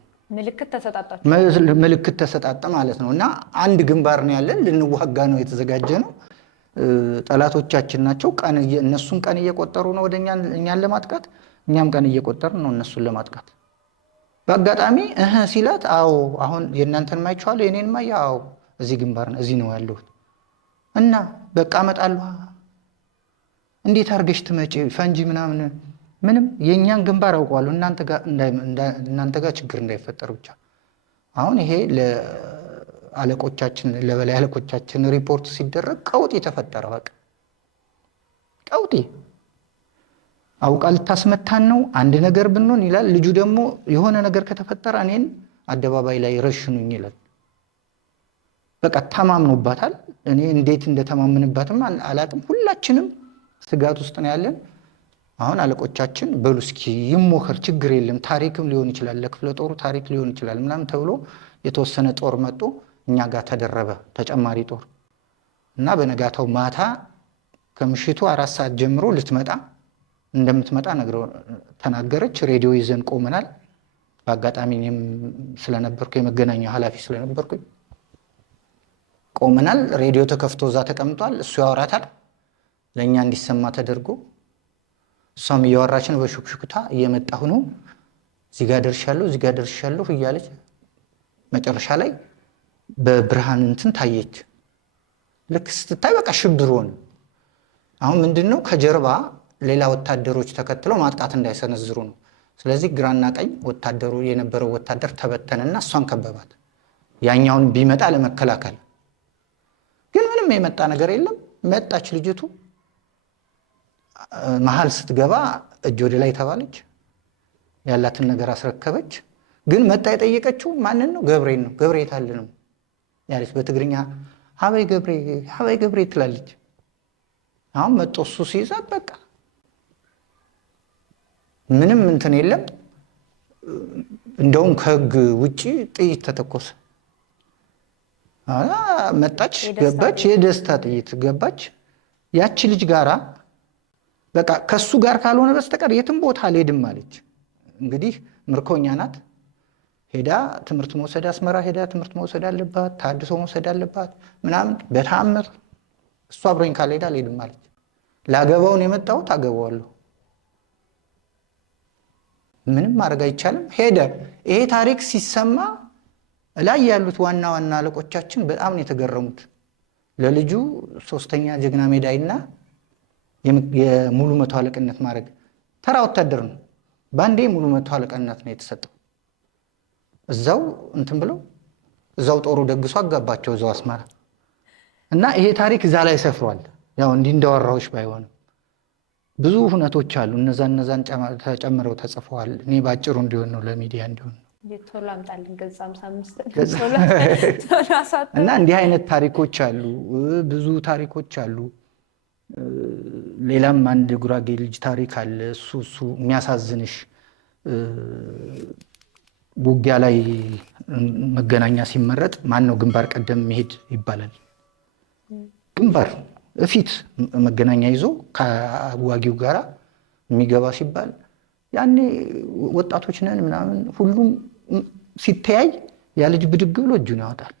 ምልክት ተሰጣጣ ማለት ነው። እና አንድ ግንባር ነው ያለን፣ ልንዋጋ ነው የተዘጋጀ ነው። ጠላቶቻችን ናቸው። እነሱም ቀን እየቆጠሩ ነው ወደ እኛን ለማጥቃት፣ እኛም ቀን እየቆጠርን ነው እነሱን ለማጥቃት። በአጋጣሚ ሲላት አዎ አሁን የእናንተን ማይቻለሁ የኔን ማያ አዎ እዚህ ግንባር ነው እዚህ ነው ያለሁት እና በቃ እመጣለሁ። እንዴት አድርገሽ ትመጪ? ፈንጂ ምንም የኛን ግንባር አውቀዋለሁ እናንተ ጋር ችግር እንዳይፈጠር ብቻ። አሁን ይሄ ለአለቆቻችን ለበላይ አለቆቻችን ሪፖርት ሲደረግ ቀውጢ ተፈጠረ። በቃ ቀውጢ አውቃ ልታስመታን ነው አንድ ነገር ብንሆን ይላል። ልጁ ደግሞ የሆነ ነገር ከተፈጠረ እኔን አደባባይ ላይ ረሽኑኝ ይላል። በቃ ተማምኖባታል። እኔ እንዴት እንደተማምንባትም አላቅም። ሁላችንም ስጋት ውስጥ ነው ያለን። አሁን አለቆቻችን በሉ እስኪ ይሞከር ችግር የለም ታሪክም ሊሆን ይችላል ለክፍለ ጦሩ ታሪክ ሊሆን ይችላል ምናምን ተብሎ የተወሰነ ጦር መጥቶ እኛ ጋር ተደረበ ተጨማሪ ጦር እና በነጋታው ማታ ከምሽቱ 4 ሰዓት ጀምሮ እንደምትመጣ ተናገረች። ሬዲዮ ይዘን ቆመናል። በአጋጣሚ እኔም ስለነበርኩ የመገናኛ ኃላፊ ስለነበርኩኝ ቆመናል። ሬዲዮ ተከፍቶ እዛ ተቀምጧል። እሱ ያወራታል ለእኛ እንዲሰማ ተደርጎ፣ እሷም እያወራች ነው በሹክሹክታ እየመጣሁ ነው እዚህ ጋር ደርሻለሁ እያለች መጨረሻ ላይ በብርሃን ታየች። ልክ ስትታይ በቃ ሽብር ሆነ። አሁን ምንድነው ከጀርባ ሌላ ወታደሮች ተከትለው ማጥቃት እንዳይሰነዝሩ ነው። ስለዚህ ግራና ቀኝ የነበረው ወታደር ተበተነና እሷን ከበባት። ያኛውን ቢመጣ ለመከላከል ግን ምንም የመጣ ነገር የለም። መጣች ልጅቱ መሃል ስትገባ እጅ ወደ ላይ ተባለች። ያላትን ነገር አስረከበች። ግን መጣ የጠየቀችው ማንን ነው? ገብሬን ነው። ገብሬ ታለ ነው ያለች በትግርኛ ሀበይ ገብሬ ትላለች። አሁን መጥቶ እሱ ሲይዛት በቃ ምንም የለም። እንደውም ከህግ ውጪ ጥይት ተተኮሰ። መጣች ገባች፣ የደስታ ጥይት ገባች። ያቺ ልጅ ጋራ በቃ ከሱ ጋር ካልሆነ በስተቀር የትም ቦታ አልሄድም አለች። እንግዲህ ምርኮኛ ናት። ሄዳ ትምህርት መውሰድ አስመራ ሄዳ ትምህርት መውሰድ አለባት፣ ታድሶ መውሰድ አለባት ምናምን። በተአምር እሱ አብሮኝ ካልሄዳ አልሄድም አለች። ላገባውን የመጣሁት አገባዋለሁ፣ ምንም ማድረግ አይቻልም። ሄደ። ይሄ ታሪክ ሲሰማ ላይ ያሉት ዋና አለቆቻችን በጣም ነው የተገረሙት። ለልጁ 3ኛ ጀግና ሜዳይና የሙሉ መቶ አለቅነት ማድረግ ተራ ወታደር ነው። ባንዴ ሙሉ መቶ አለቅነት ነው የተሰጠው። እዛው ብለው እዛው ጦሩ ደግሶ አጋባቸው እዛው አስመራ። እና ይሄ ታሪክ እዛ ላይ ሰፍሯል። ያው እንዳወራዎች ባይሆንም ብዙ ሁነቶች አሉ። እነዛን ተጨምረው ተጽፈዋል። እኔ ባጭሩ እንዲሆን ነው ለሚዲያ እንዲሆን ነው። ቶሎ አምጣልን ገጽ 55 እና እንዲህ አይነት ታሪኮች አሉ፣ ብዙ ታሪኮች አሉ። ሌላም አንድ ጉራጌ ልጅ ታሪክ አለ። እሱ የሚያሳዝንሽ ውጊያ ላይ መገናኛ ሲመረጥ ማን ነው ግንባር ቀደም መሄድ ይባላል። ግንባር እፊት መገናኛ ይዞ ከአዋጊው ጋራ የሚገባ ሲባል ያኔ ወጣቶች ነን ምናምን ሁሉም ሲተያይ ያ ልጅ ብድግ ብሎ እጁን ያወጣል።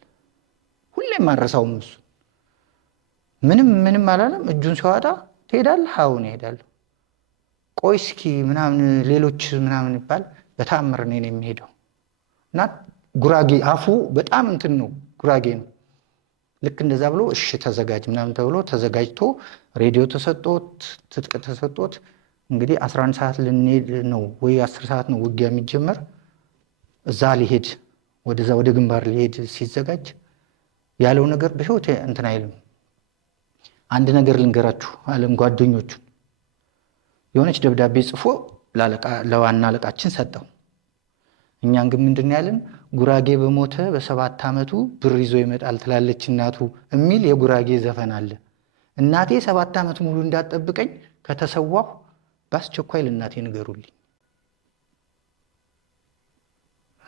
ሁሌም አረሳውም። እሱ ምንም አላለም። እጁን ሲያወጣ ትሄዳለህ? አሁን እሄዳለሁ። ቆይ እስኪ ምናምን ሌሎች ምናምን ይባል። በተአምር ነው የሚሄደው። እና ጉራጌ አፉ በጣም እንትን ነው፣ ጉራጌ ነው። ልክ እንደዛ ብሎ እሺ ተዘጋጅ ምናምን ተብሎ ተዘጋጅቶ ሬዲዮ ተሰጦት ትጥቅ ተሰጦት እንግዲህ 11 ሰዓት ልንሄድ ነው ወይ 10 ሰዓት ነው ውጊያ የሚጀመር። እዛ ሊሄድ ወደዛ ወደ ግንባር ሊሄድ ሲዘጋጅ ያለው ነገር በህይወት እንትን አይልም። አንድ ነገር ልንገራችሁ አለም ጓደኞቹ የሆነች ደብዳቤ ጽፎ ለዋና አለቃችን ሰጠው። እኛን ግን ምንድን ያለን ጉራጌ በሞተ በ7 ዓመቱ ብር ይዞ ይመጣል ትላለች እናቱ የሚል የጉራጌ ዘፈን አለ። እናቴ 7 ዓመት ሙሉ እንዳትጠብቀኝ ከተሰዋሁ በአስቸኳይ ለእናቴ ንገሩልኝ።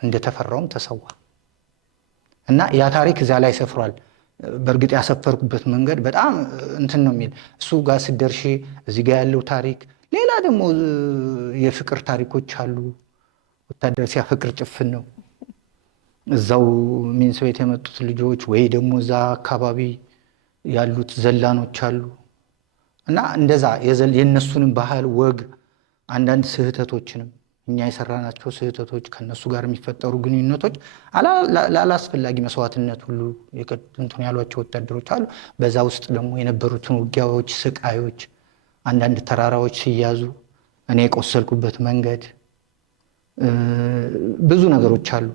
እንደተፈራውም ተሰዋ እና ያ ታሪክ እዛ ላይ ሰፍሯል። በእርግጥ ያሰፈርኩበት መንገድ በጣም እንትን ነው የሚል እሱ ጋር ስደርሺ እዚህ ጋር ያለው ታሪክ ሌላ ደግሞ የፍቅር ታሪኮች አሉ። ወታደር ሲያፈቅር ጭፍን ነው። እዛው ሚንስ ቤት የመጡት ልጆች ወይ ደግሞ እዛ አካባቢ ያሉት ዘላኖች አሉ እና እንደዛ የነሱንም ባህል ወግ አንዳንድ ስህተቶችንም እኛ የሰራናቸው ስህተቶች ከነሱ ጋር የሚፈጠሩ ግንኙነቶች ላላስፈላጊ መስዋዕትነት ሁሉ እንትን ያሏቸው ወታደሮች አሉ። በዛ ውስጥ ደግሞ የነበሩትን ውጊያዎች፣ ስቃዮች፣ አንዳንድ ተራራዎች ሲያዙ እኔ የቆሰልኩበት መንገድ ብዙ ነገሮች አሉ።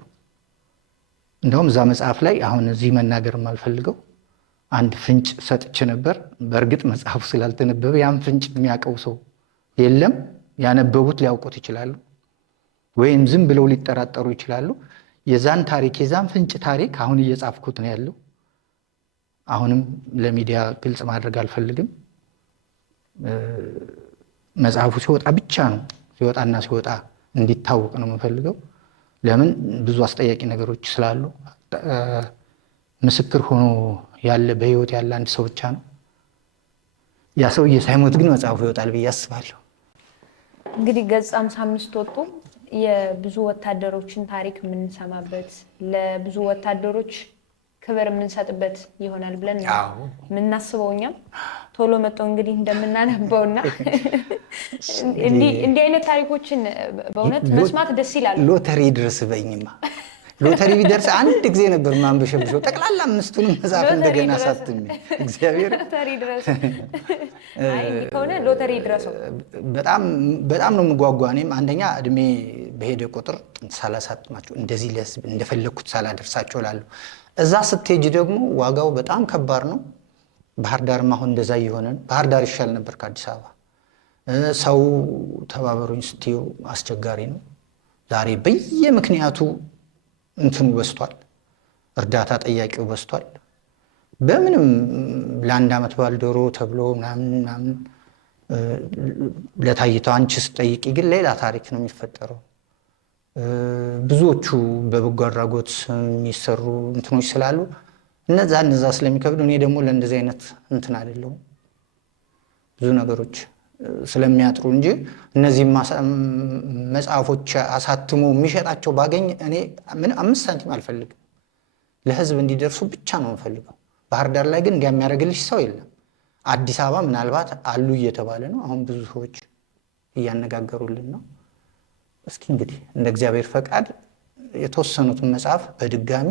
እንደውም እዛ መጽሐፍ ላይ አሁን እዚህ መናገር የማልፈልገው አንድ ፍንጭ ሰጥቼ ነበር። በእርግጥ መጽሐፉ ስላልተነበበ ያን ፍንጭ የሚያውቀው ሰው የለም። ያነበቡት ሊያውቁት ይችላሉ ወይም ዝም ብለው ሊጠራጠሩ ይችላሉ። የዛን ታሪክ የዛን ፍንጭ ታሪክ አሁን እየጻፍኩት ነው ያለው። አሁንም ለሚዲያ ግልጽ ማድረግ አልፈልግም። መጽሐፉ ሲወጣ ብቻ ነው ሲወጣና ሲወጣ እንዲታወቅ ነው የምፈልገው። ለምን ብዙ አስጠያቂ ነገሮች ስላሉ ምስክር ሆኖ ያለ በህይወት ያለ አንድ ሰው ብቻ ነው። ያ ሰውዬ ሳይሞት ግን መጽሐፉ ይወጣል ብዬ አስባለሁ። እንግዲህ ገጽ 55 ወጡ የብዙ ወታደሮችን ታሪክ የምንሰማበት ለብዙ ወታደሮች ክብር የምንሰጥበት ይሆናል ብለን የምናስበው እኛም ቶሎ መጥቶ እንግዲህ እንደምናነበውና እንዲህ አይነት ታሪኮችን በእውነት መስማት ደስ ይላል። ሎተሪ ድረስ በይኝማ ሎተሪ ቢደርስ አንድ ጊዜ ነበር ማንበሸብሸው ጠቅላላ 5ቱንም መጽሐፍ እንደገና ሳትም እግዚአብሔር ሎተሪ ድረስ አይ ከሆነ ሎተሪ ድረሰው በጣም ነው የምጓጓ። እኔም አንደኛ እድሜ በሄደ ቁጥር ሳላሳጥማቸው እንደዚህ ለህዝብ እንደፈለኩት ሳላደርሳቸው እላለሁ። እዛ ስትሄጂ ደግሞ ዋጋው በጣም ከባድ ነው። ባህር ዳርም አሁን እንደዛ እየሆነ ነው። ባህር ዳር ይሻል ነበር ከአዲስ አበባ። ሰው ተባበሩኝ ስትዩ አስቸጋሪ ነው። ዛሬ በየምክንያቱ እንትኑ በስቷል፣ እርዳታ ጠያቂው በስቷል። በምንም ለአንድ ዓመት ባልዶሮ ተብሎ ምናምን ለታይታው አንቺ ስትጠይቂ ግን ሌላ ታሪክ ነው የሚፈጠረው። ብዙዎቹ በበጎ አድራጎት የሚሰሩ እንትኖች ስላሉ እነዛ ስለሚከብዱ እኔ ደግሞ ለእንደዚህ አይነት እንትን አይደለሁም። ብዙ ነገሮች ስለሚያጥሩ እንጂ እነዚህ መጽሐፎች አሳትሞ የሚሸጣቸው ባገኝ እኔ ምን 5 ሳንቲም አልፈልግም። ለህዝብ እንዲደርሱ ብቻ ነው የምፈልገው። ባህር ዳር ላይ ግን እንዲያሚያደርግልሽ ሰው የለም። አዲስ አበባ ምናልባት አሉ እየተባለ ነው። አሁን ብዙ ሰዎች እያነጋገሩልን ነው። እስኪ እንግዲህ እንደ እግዚአብሔር ፈቃድ የተወሰኑትን መጽሐፍ በድጋሚ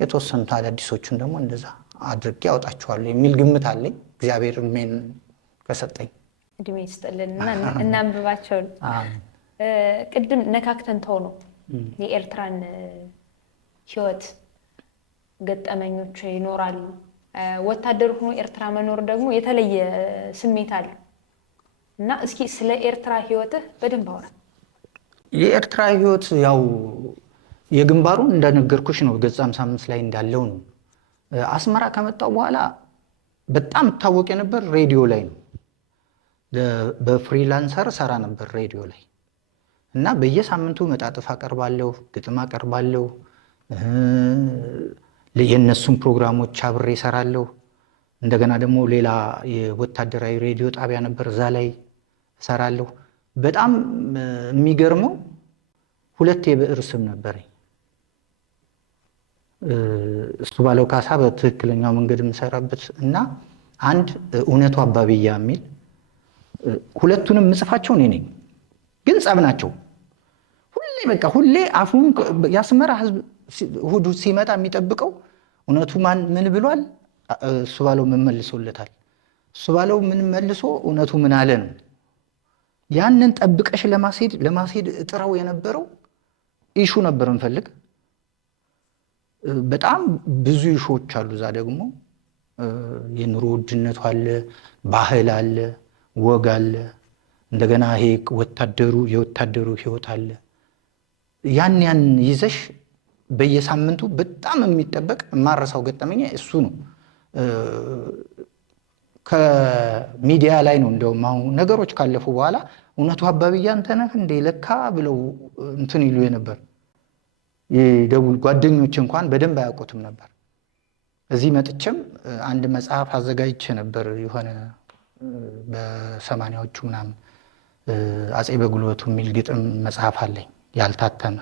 የተወሰኑት አዳዲሶቹን ደግሞ እንደዛ አድርጌ ያወጣቸዋለሁ የሚል ግምት አለኝ። እግዚአብሔር እድሜን ከሰጠኝ እድሜ ይስጥልንና እናንብባቸው። ቅድም ነካክተን ተው ነው የኤርትራን ህይወት ገጠመኞች ይኖራሉ። ወታደር ሆኖ ኤርትራ መኖር ደግሞ የተለየ ስሜት አለ እና እስኪ ስለ ኤርትራ ህይወትህ በደንብ አውራ። የኤርትራ ህይወት ያው የግንባሩን እንደነገርኩሽ ነው። ገጽ 55 ላይ እንዳለው ነው። አስመራ ከመጣው በኋላ በጣም ታወቅ የነበር ሬዲዮ ላይ ነው። በፍሪላንሰር ሰራ ነበር ሬዲዮ ላይ እና በየሳምንቱ መጣጥፍ አቀርባለሁ፣ ግጥም አቀርባለሁ፣ የነሱን ፕሮግራሞች አብሬ እሰራለሁ። እንደገና ደግሞ ሌላ የወታደራዊ ሬዲዮ ጣቢያ ነበር፣ እዛ ላይ እሰራለሁ። በጣም የሚገርመው 2 የብዕር ስም ነበረኝ። እሱ ባለው ካሳ በትክክለኛው መንገድ የምሰራበት እና አንድ እውነቱ አባብያ የሚል ሁለቱንም ምጽፋቸው እኔ ነኝ፣ ግን ጸብ ናቸው። ሁሌ በቃ ሁሌ አፉን የአስመራ ህዝብ እሑድ ሲመጣ የሚጠብቀው እውነቱ ምን ብሏል፣ እሱ ባለው ምን መልሶለታል፣ እሱ ባለው ምን መልሶ እውነቱ ምን አለ ነው። ያንን ጠብቀሽ ለማስሄድ እጥረው የነበረው ኢሹ ነበር እንፈልግ። በጣም ብዙ ኢሹዎች አሉ እዛ ደግሞ የኑሮ ውድነቱ አለ፣ ባህል አለ፣ ወግ አለ፣ እንደገና ይሄ የወታደሩ ህይወት አለ። ያን ይዘሽ በየሳምንቱ በጣም የሚጠበቅ የማረሳው ገጠመኝ እሱ ነው። ከሚዲያ ላይ ነው እንደውም አሁን ነገሮች ካለፉ በኋላ እውነቱ አባብያ አንተ ነህ እንዴ ለካ ብለው እንትን ይሉ የነበር የደውል ጓደኞች እንኳን በደንብ አያውቁትም ነበር። እዚህ መጥቼም አንድ መጽሐፍ አዘጋጅቼ ነበር የሆነ በ80ዎቹ ምናምን አፄ በጉልበቱ የሚል ግጥም መጽሐፍ አለኝ ያልታተመ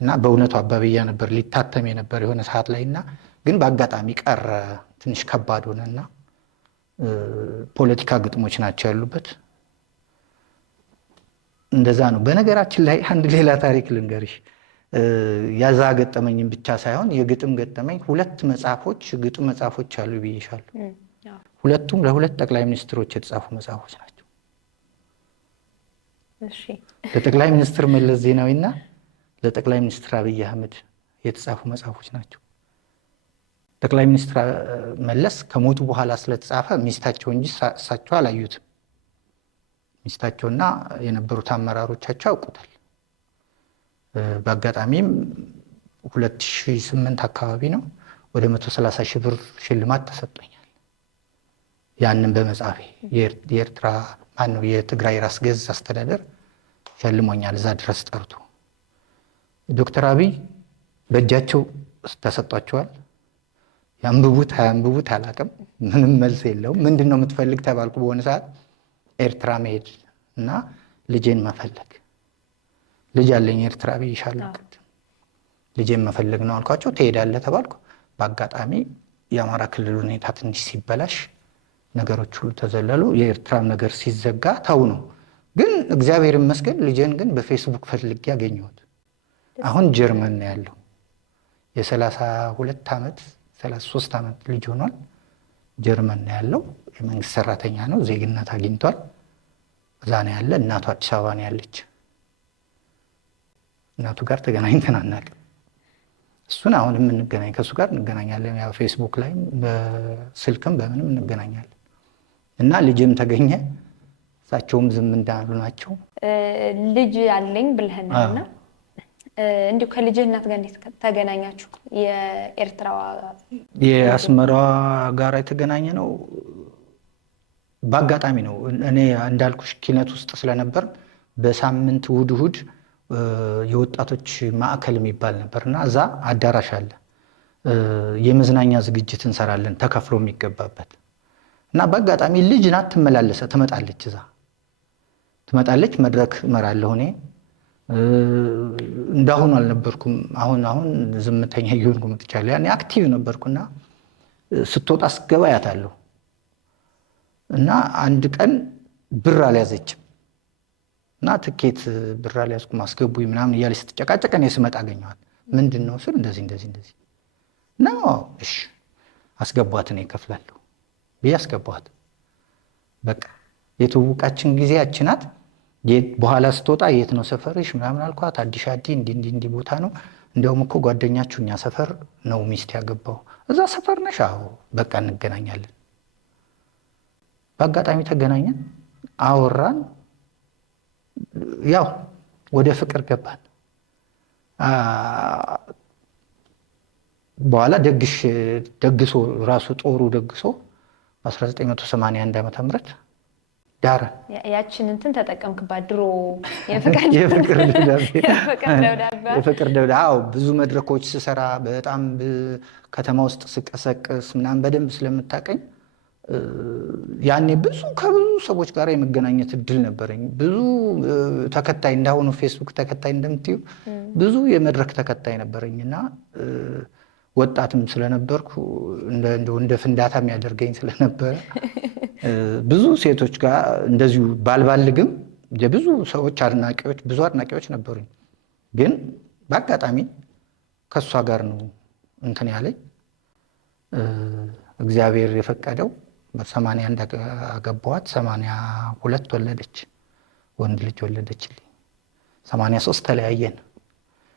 እና በእውነቱ አባብያ ነበር ሊታተም የነበር የሆነ ሰዓት ላይና ግን በአጋጣሚ ቀረ። ትንሽ ከባድ ሆነና ፖለቲካ ግጥሞች ናቸው ያሉበት። እንደዛ ነው። በነገራችን ላይ አንድ ሌላ ታሪክ ልንገርሽ። ያዛ ገጠመኝም ብቻ ሳይሆን የግጥም ገጠመኝ ሁለት ግጥም መጽሐፎች አሉ ብዬሻለሁ። ሁለቱም ለሁለት ጠቅላይ ሚኒስትሮች የተጻፉ መጽሐፎች ናቸው። እሺ፣ ለጠቅላይ ሚኒስትር መለስ ዜናዊና ለጠቅላይ ሚኒስትር አብይ አህመድ የተጻፉ መጽሐፎች ናቸው። ጠቅላይ ሚኒስትር መለስ ከሞቱ በኋላ ስለተጻፈ ሚስታቸው እንጂ እሳቸው አላዩትም። ሚስታቸውና የነበሩት አመራሮቻቸው ያውቁታል። በአጋጣሚም 2008 አካባቢ ነው ወደ 130 ሺህ ብር ሽልማት ተሰጥቶኛል። ያንን በመጻፌ የትግራይ ራስ ገዝ አስተዳደር ሸልሞኛል። እዛ ድረስ ጠርቶ ዶክተር አብይ በእጃቸው ተሰጧቸዋል። ያንብቡት አያንብቡት አላውቅም። ምንም መልስ የለውም። ምንድን ነው የምትፈልግ ተባልኩ። በሆነ ሰዓት ኤርትራ መሄድ እና ልጄን መፈለግ። ልጅ አለኝ ኤርትራ ብዬሻለሁ። ልጄን መፈለግ ነው አልኳቸው። ትሄዳለህ ተባልኩ። በአጋጣሚ የአማራ ክልል ሁኔታ ትንሽ ሲበላሽ ነገሮች ሁሉ ተዘለሉ። የኤርትራ ነገር ሲዘጋ ተው ነው። ግን እግዚአብሔር ይመስገን ልጄን ግን በፌስቡክ ፈልጌ ያገኘሁት። አሁን ጀርመን ነው ያለው። የ32 ዓመት 33 ዓመት ልጅ ሆኗል። ጀርመን ነው ያለው። የመንግስት ሰራተኛ ነው። ዜግነት አግኝቷል። እዛ ነው ያለ። እናቱ አዲስ አበባ ነው ያለች። እናቱ ጋር ተገናኝተን አናውቅም። እሱን አሁን የምንገናኝ ከእሱ ጋር እንገናኛለን። ያው ፌስቡክ ላይ በስልክም በምንም እንገናኛለን። እና ልጅም ተገኘ። እሳቸውም ዝም እንዳሉ ናቸው። ልጅ አለኝ ብለህናልና እንዲሁ ከልጅህ እናት ጋር እንዴት ተገናኛችሁ? የአስመራዋ ጋር የተገናኘ ነው በአጋጣሚ ነው። እኔ እንዳልኩሽ ኪነት ውስጥ ስለነበር በሳምንት እሑድ የወጣቶች ማዕከል የሚባል ነበርና እዛ አዳራሽ አለ። የመዝናኛ ዝግጅት እንሰራለን ተከፍሎ የሚገባበት እና በአጋጣሚ ልጅ ናት ትመጣለች። እዛ ትመጣለች። መድረክ እመራለሁ እኔ። እንዳሁን አልነበርኩም። አሁን ዝምተኛ እየሆንኩ መጥቻለሁ። ያኔ አክቲቭ ነበርኩና ስትወጣ ስገባ ያታለሁ እና አንድ ቀን ብር አልያዘችም እና ትኬት ብር አልያዝኩም አስገቡኝ ምናምን እያለች ስትጨቃጨቅ እኔ ስመጣ አገኘኋት። ምንድን ነው ስል እንደዚህ ነው። እሺ አስገቧት እኔ እከፍላለሁ ብዬ አስገቧት። በቃ የትውውቃችን ጊዜያችን ናት። በኋላ ስትወጣ የት ነው ሰፈርሽ ምናምን አልኳት። አዲስ አዲ እንዲህ ቦታ ነው። እንደውም እኮ ጓደኛችሁ እኛ ሰፈር ነው ሚስት ያገባው። እዛ ሰፈር ነሽ? አዎ በቃ እንገናኛለን። በአጋጣሚ ተገናኘን፣ አወራን። ያው ወደ ፍቅር ገባን። በኋላ ደግሶ ራሱ ጦሩ ደግሶ በ1981 ዓመተ ምህረት ዳረ። ያችን እንትን ተጠቀምክባት ድሮ የፍቅር ደብዳቤ። አዎ ብዙ መድረኮች ስሰራ በጣም ከተማ ውስጥ ስቀሰቅስ ምናምን በደንብ ስለምታቀኝ ያኔ ከብዙ ሰዎች ጋር የመገናኘት እድል ነበረኝ። ብዙ ተከታይ እንዳሁኑ ፌስቡክ ተከታይ እንደምትዩ ብዙ የመድረክ ተከታይ ነበረኝና ወጣትም ስለነበርኩ እንደ ፍንዳታ የሚያደርገኝ ስለነበረ ብዙ ሴቶች ጋር እንደዚሁ ባልባልግም የብዙ ሰዎች ብዙ አድናቂዎች ነበሩኝ። ግን በአጋጣሚ ከእሷ ጋር ነው እንትን ያለኝ። እግዚአብሔር የፈቀደው በ81 አገባኋት። 82 ወለደች፣ ወንድ ልጅ ወለደችልኝ። 83 ተለያየን።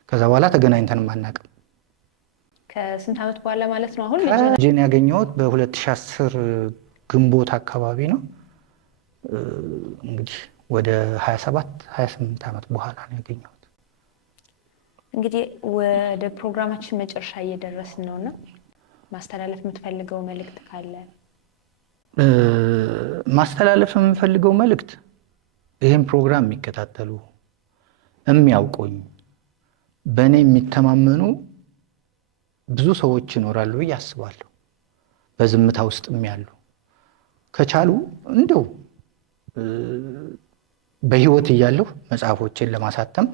ከዛ በኋላ ተገናኝተንም አናውቅም። ከስንት ዓመት በኋላ ማለት ነው? አሁን ልጅን ያገኘሁት በ2010 ግንቦት አካባቢ ነው። እንግዲህ ወደ 27-28 ዓመት በኋላ ነው ያገኘሁት። እንግዲህ ወደ ፕሮግራማችን መጨረሻ እየደረስን ነውና ማስተላለፍ የምትፈልገው መልእክት ካለ? ማስተላለፍ የምፈልገው መልእክት ይህን ፕሮግራም የሚከታተሉ የሚያውቁኝ፣ በእኔ የሚተማመኑ ብዙ ሰዎች ይኖራሉ ብዬ አስባለሁ። በዝምታ ውስጥ ያሉ ከቻሉ እንደው በህይወት እያለሁ መጽሐፎችን ለማሳተም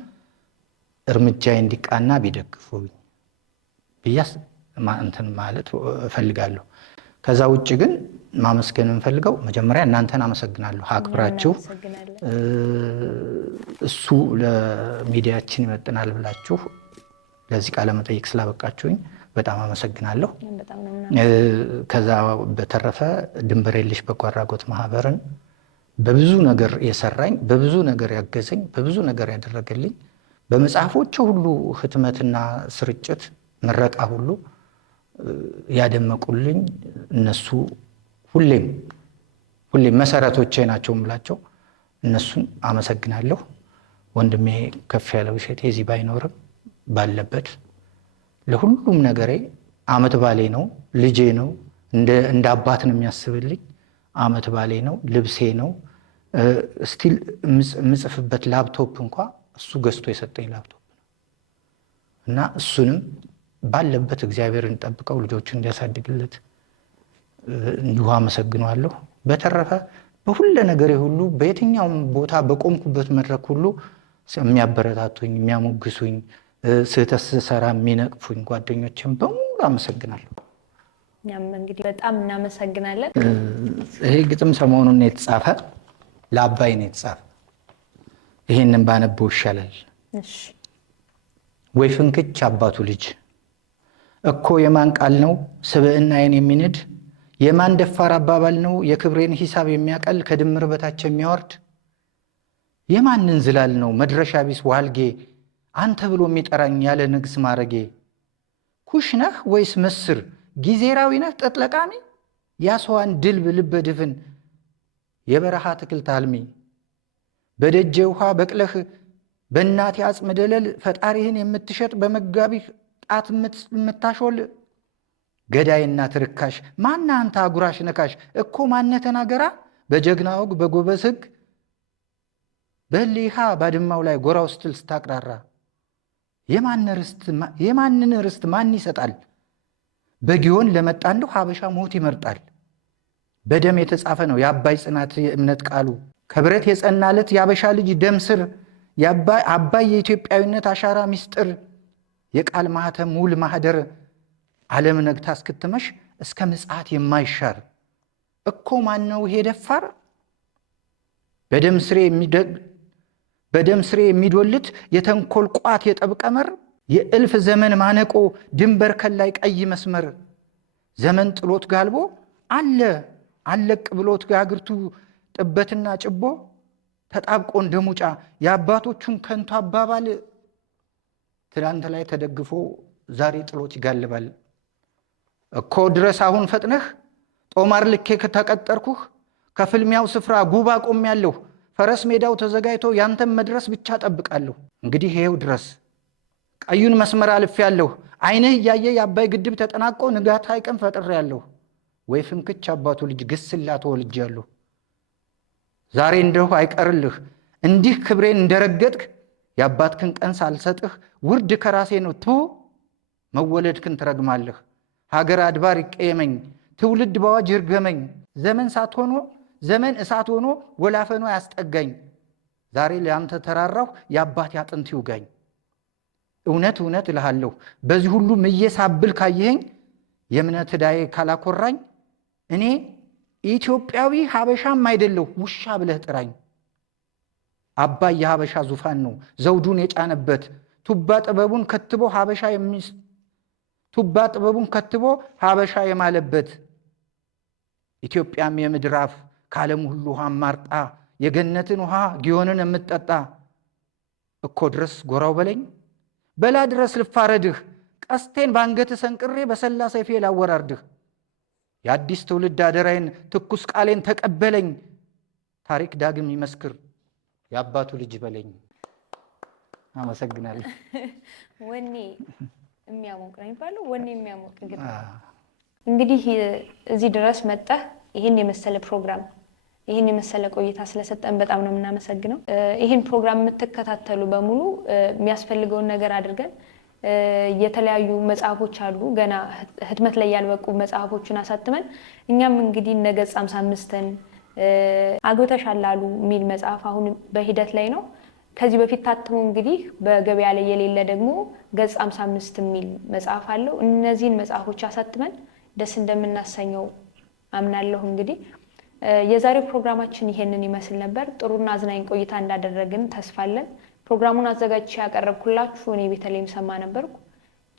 እርምጃዬ እንዲቃና ቢደግፉኝ ብያስ እንትን ማለት እፈልጋለሁ። ከዛ ውጭ ግን ማመስገን የምፈልገው መጀመሪያ እናንተን አመሰግናለሁ። አክብራችሁ እሱ ለሚዲያችን ይመጥናል ብላችሁ ለዚህ ቃለ መጠይቅ ስላበቃችሁኝ በጣም አመሰግናለሁ። ከዛ በተረፈ ድንበር የለሽ በጎ አድራጎት ማህበርን በብዙ ነገር የሰራኝ፣ በብዙ ነገር ያገዘኝ፣ በብዙ ነገር ያደረገልኝ፣ በመጽሐፎቹ ሁሉ ህትመትና ስርጭት ምረቃ ሁሉ ያደመቁልኝ እነሱ ሁሌም መሰረቶቼ ናቸው የምላቸው እነሱን አመሰግናለሁ። ወንድሜ ከፍ ያለው እሸቴ እዚህ ባይኖርም ባለበት ለሁሉም ነገሬ አመት ባሌ ነው፣ ልጄ ነው፣ እንደ አባት ነው የሚያስብልኝ። አመት ባሌ ነው፣ ልብሴ ነው። ስቲል የምጽፍበት ላፕቶፕ እንኳ እሱ ገዝቶ የሰጠኝ ላፕቶፕ ነው እና እሱንም ባለበት እግዚአብሔር እንጠብቀው፣ ልጆቹን እንዲያሳድግለት እንዲሁ አመሰግነዋለሁ። በተረፈ በሁሉ ነገሬ ሁሉ በየትኛውም ቦታ በቆምኩበት መድረክ ሁሉ የሚያበረታቱኝ፣ የሚያሞግሱኝ፣ ስህተት ስሰራ የሚነቅፉኝ ጓደኞችን በሙሉ አመሰግናለሁ። እኛም እንግዲህ በጣም እናመሰግናለን። ይሄ ግጥም ሰሞኑን የተጻፈ ለአባይ ነው የተጻፈ። ይሄንን ባነበው ይሻላል። ወይ ፍንክች አባቱ ልጅ እኮ የማን ቃል ነው ስብዕናዬን የሚንድ? የማን ደፋር አባባል ነው የክብሬን ሂሳብ የሚያቀል ከድምር በታች የሚያወርድ? የማንን ዝላል ነው መድረሻ ቢስ ዋልጌ አንተ ብሎ የሚጠራኝ ያለ ንግስ ማረጌ? ኩሽ ነህ ወይስ ምስር ጊዜራዊ ነህ ጠጥለቃሚ? ያስዋን ድልብ ልበ ድፍን የበረሃ ትክልት አልሚ? በደጀ ውሃ በቅለህ በእናቴ አጽም ደለል ፈጣሪህን የምትሸጥ በመጋቢህ ጣት የምታሾል ገዳይና ትርካሽ ማና አንተ አጉራሽ ነካሽ? እኮ ማነ ተናገራ በጀግና ወግ በጎበዝ ሕግ በሊሃ ባድማው ላይ ጎራው ስትል ስታቅራራ? የማንን ርስት ማን ይሰጣል? በጊዮን ለመጣ እንደው ሀበሻ ሞት ይመርጣል። በደም የተጻፈ ነው የአባይ ጽናት የእምነት ቃሉ። ከብረት የጸናለት የአበሻ ልጅ ደም ስር አባይ የኢትዮጵያዊነት አሻራ ሚስጥር። የቃል ማህተም ውል ማህደር ዓለም ነግታ እስክትመሽ እስከ ምጽአት የማይሻር። እኮ ማነው ይሄ ደፋር በደም ስሬ የሚዶልት የተንኮል ቋት የጠብ ቀመር? የእልፍ ዘመን ማነቆ ድንበር ከላይ ቀይ መስመር። ዘመን ጥሎት ጋልቦ አለቅ ብሎት ጋግርቱ ጥበትና ጭቦ ተጣብቆ እንደ ሙጫ የአባቶቹን ከንቱ አባባል ትላንት ላይ ተደግፎ ዛሬ ጥሎት ይጋልባል። እኮ ድረስ አሁን ፈጥነህ ጦማር ልኬ ከተቀጠርኩህ ከፍልሚያው ስፍራ ጉባ ቆሜያለሁ። ፈረስ ሜዳው ተዘጋጅቶ ያንተም መድረስ ብቻ ጠብቃለሁ። እንግዲህ ይሄው ድረስ ቀዩን መስመር አልፌያለሁ። ዓይንህ እያየ የአባይ ግድብ ተጠናቆ ንጋት ሐይቅን ፈጥሬያለሁ። ወይ ፍንክች አባቱ ልጅ ግስላ ተወልጃለሁ። ዛሬ እንደሁ አይቀርልህ እንዲህ ክብሬን እንደረገጥክ የአባትክን ቀን ሳልሰጥህ ውርድ ከራሴ ነው ቱ መወለድክን ትረግማለህ። ሀገር አድባር ይቀየመኝ ትውልድ በዋጅ ይርገመኝ። ዘመን እሳት ሆኖ ወላፈኖ ያስጠጋኝ። ዛሬ ለአንተ ተራራሁ የአባቴ አጥንት ይውጋኝ። እውነት እውነት እልሃለሁ በዚህ ሁሉ እየሳብል ካየኸኝ የእምነት ዕዳዬ ካላኮራኝ እኔ ኢትዮጵያዊ ሀበሻም አይደለሁ ውሻ ብለህ ጥራኝ። አባይ የሀበሻ ዙፋን ነው ዘውዱን የጫነበት ቱባ ጥበቡን ከትቦ ሀበሻ የማለበት ኢትዮጵያም የምድር አፍ ከዓለም ሁሉ ውሃ ማርጣ የገነትን ውሃ ጊዮንን የምትጠጣ እኮ ድረስ ጎራው በለኝ በላ ድረስ ልፋረድህ ቀስቴን ባንገት ሰንቅሬ በሰላ ሰይፌ ላወራርድህ የአዲስ ትውልድ አደራዬን ትኩስ ቃሌን ተቀበለኝ ታሪክ ዳግም ይመስክር የአባቱ ልጅ በለኝ። አመሰግናለሁ። ወኔ የሚያሞቅ ነው የሚባለው። ወኔ የሚያሞቅ እንግዲህ እዚህ ድረስ መጣህ ይህን የመሰለ ፕሮግራም ይህን የመሰለ ቆይታ ስለሰጠን በጣም ነው የምናመሰግነው። ይህን ፕሮግራም የምትከታተሉ በሙሉ የሚያስፈልገውን ነገር አድርገን የተለያዩ መጽሐፎች አሉ ገና ህትመት ላይ ያልበቁ መጽሐፎችን አሳትመን እኛም እንግዲህ ነገጽ 55ን አግብተሻል አሉ የሚል መጽሐፍ አሁን በሂደት ላይ ነው። ከዚህ በፊት ታትሞ እንግዲህ በገበያ ላይ የሌለ ደግሞ ገጽ 55 የሚል መጽሐፍ አለው። እነዚህን መጽሐፎች አሳትመን ደስ እንደምናሰኘው አምናለሁ። እንግዲህ የዛሬው ፕሮግራማችን ይሄንን ይመስል ነበር። ጥሩና አዝናኝ ቆይታ እንዳደረግን ተስፋለን። ፕሮግራሙን አዘጋጅቼ ያቀረብኩላችሁ እኔ ቤተልሔም ሰማ ነበርኩ።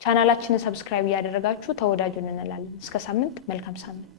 ቻናላችንን ሰብስክራይብ እያደረጋችሁ ተወዳጁን እንላለን። እስከ ሳምንት፣ መልካም ሳምንት።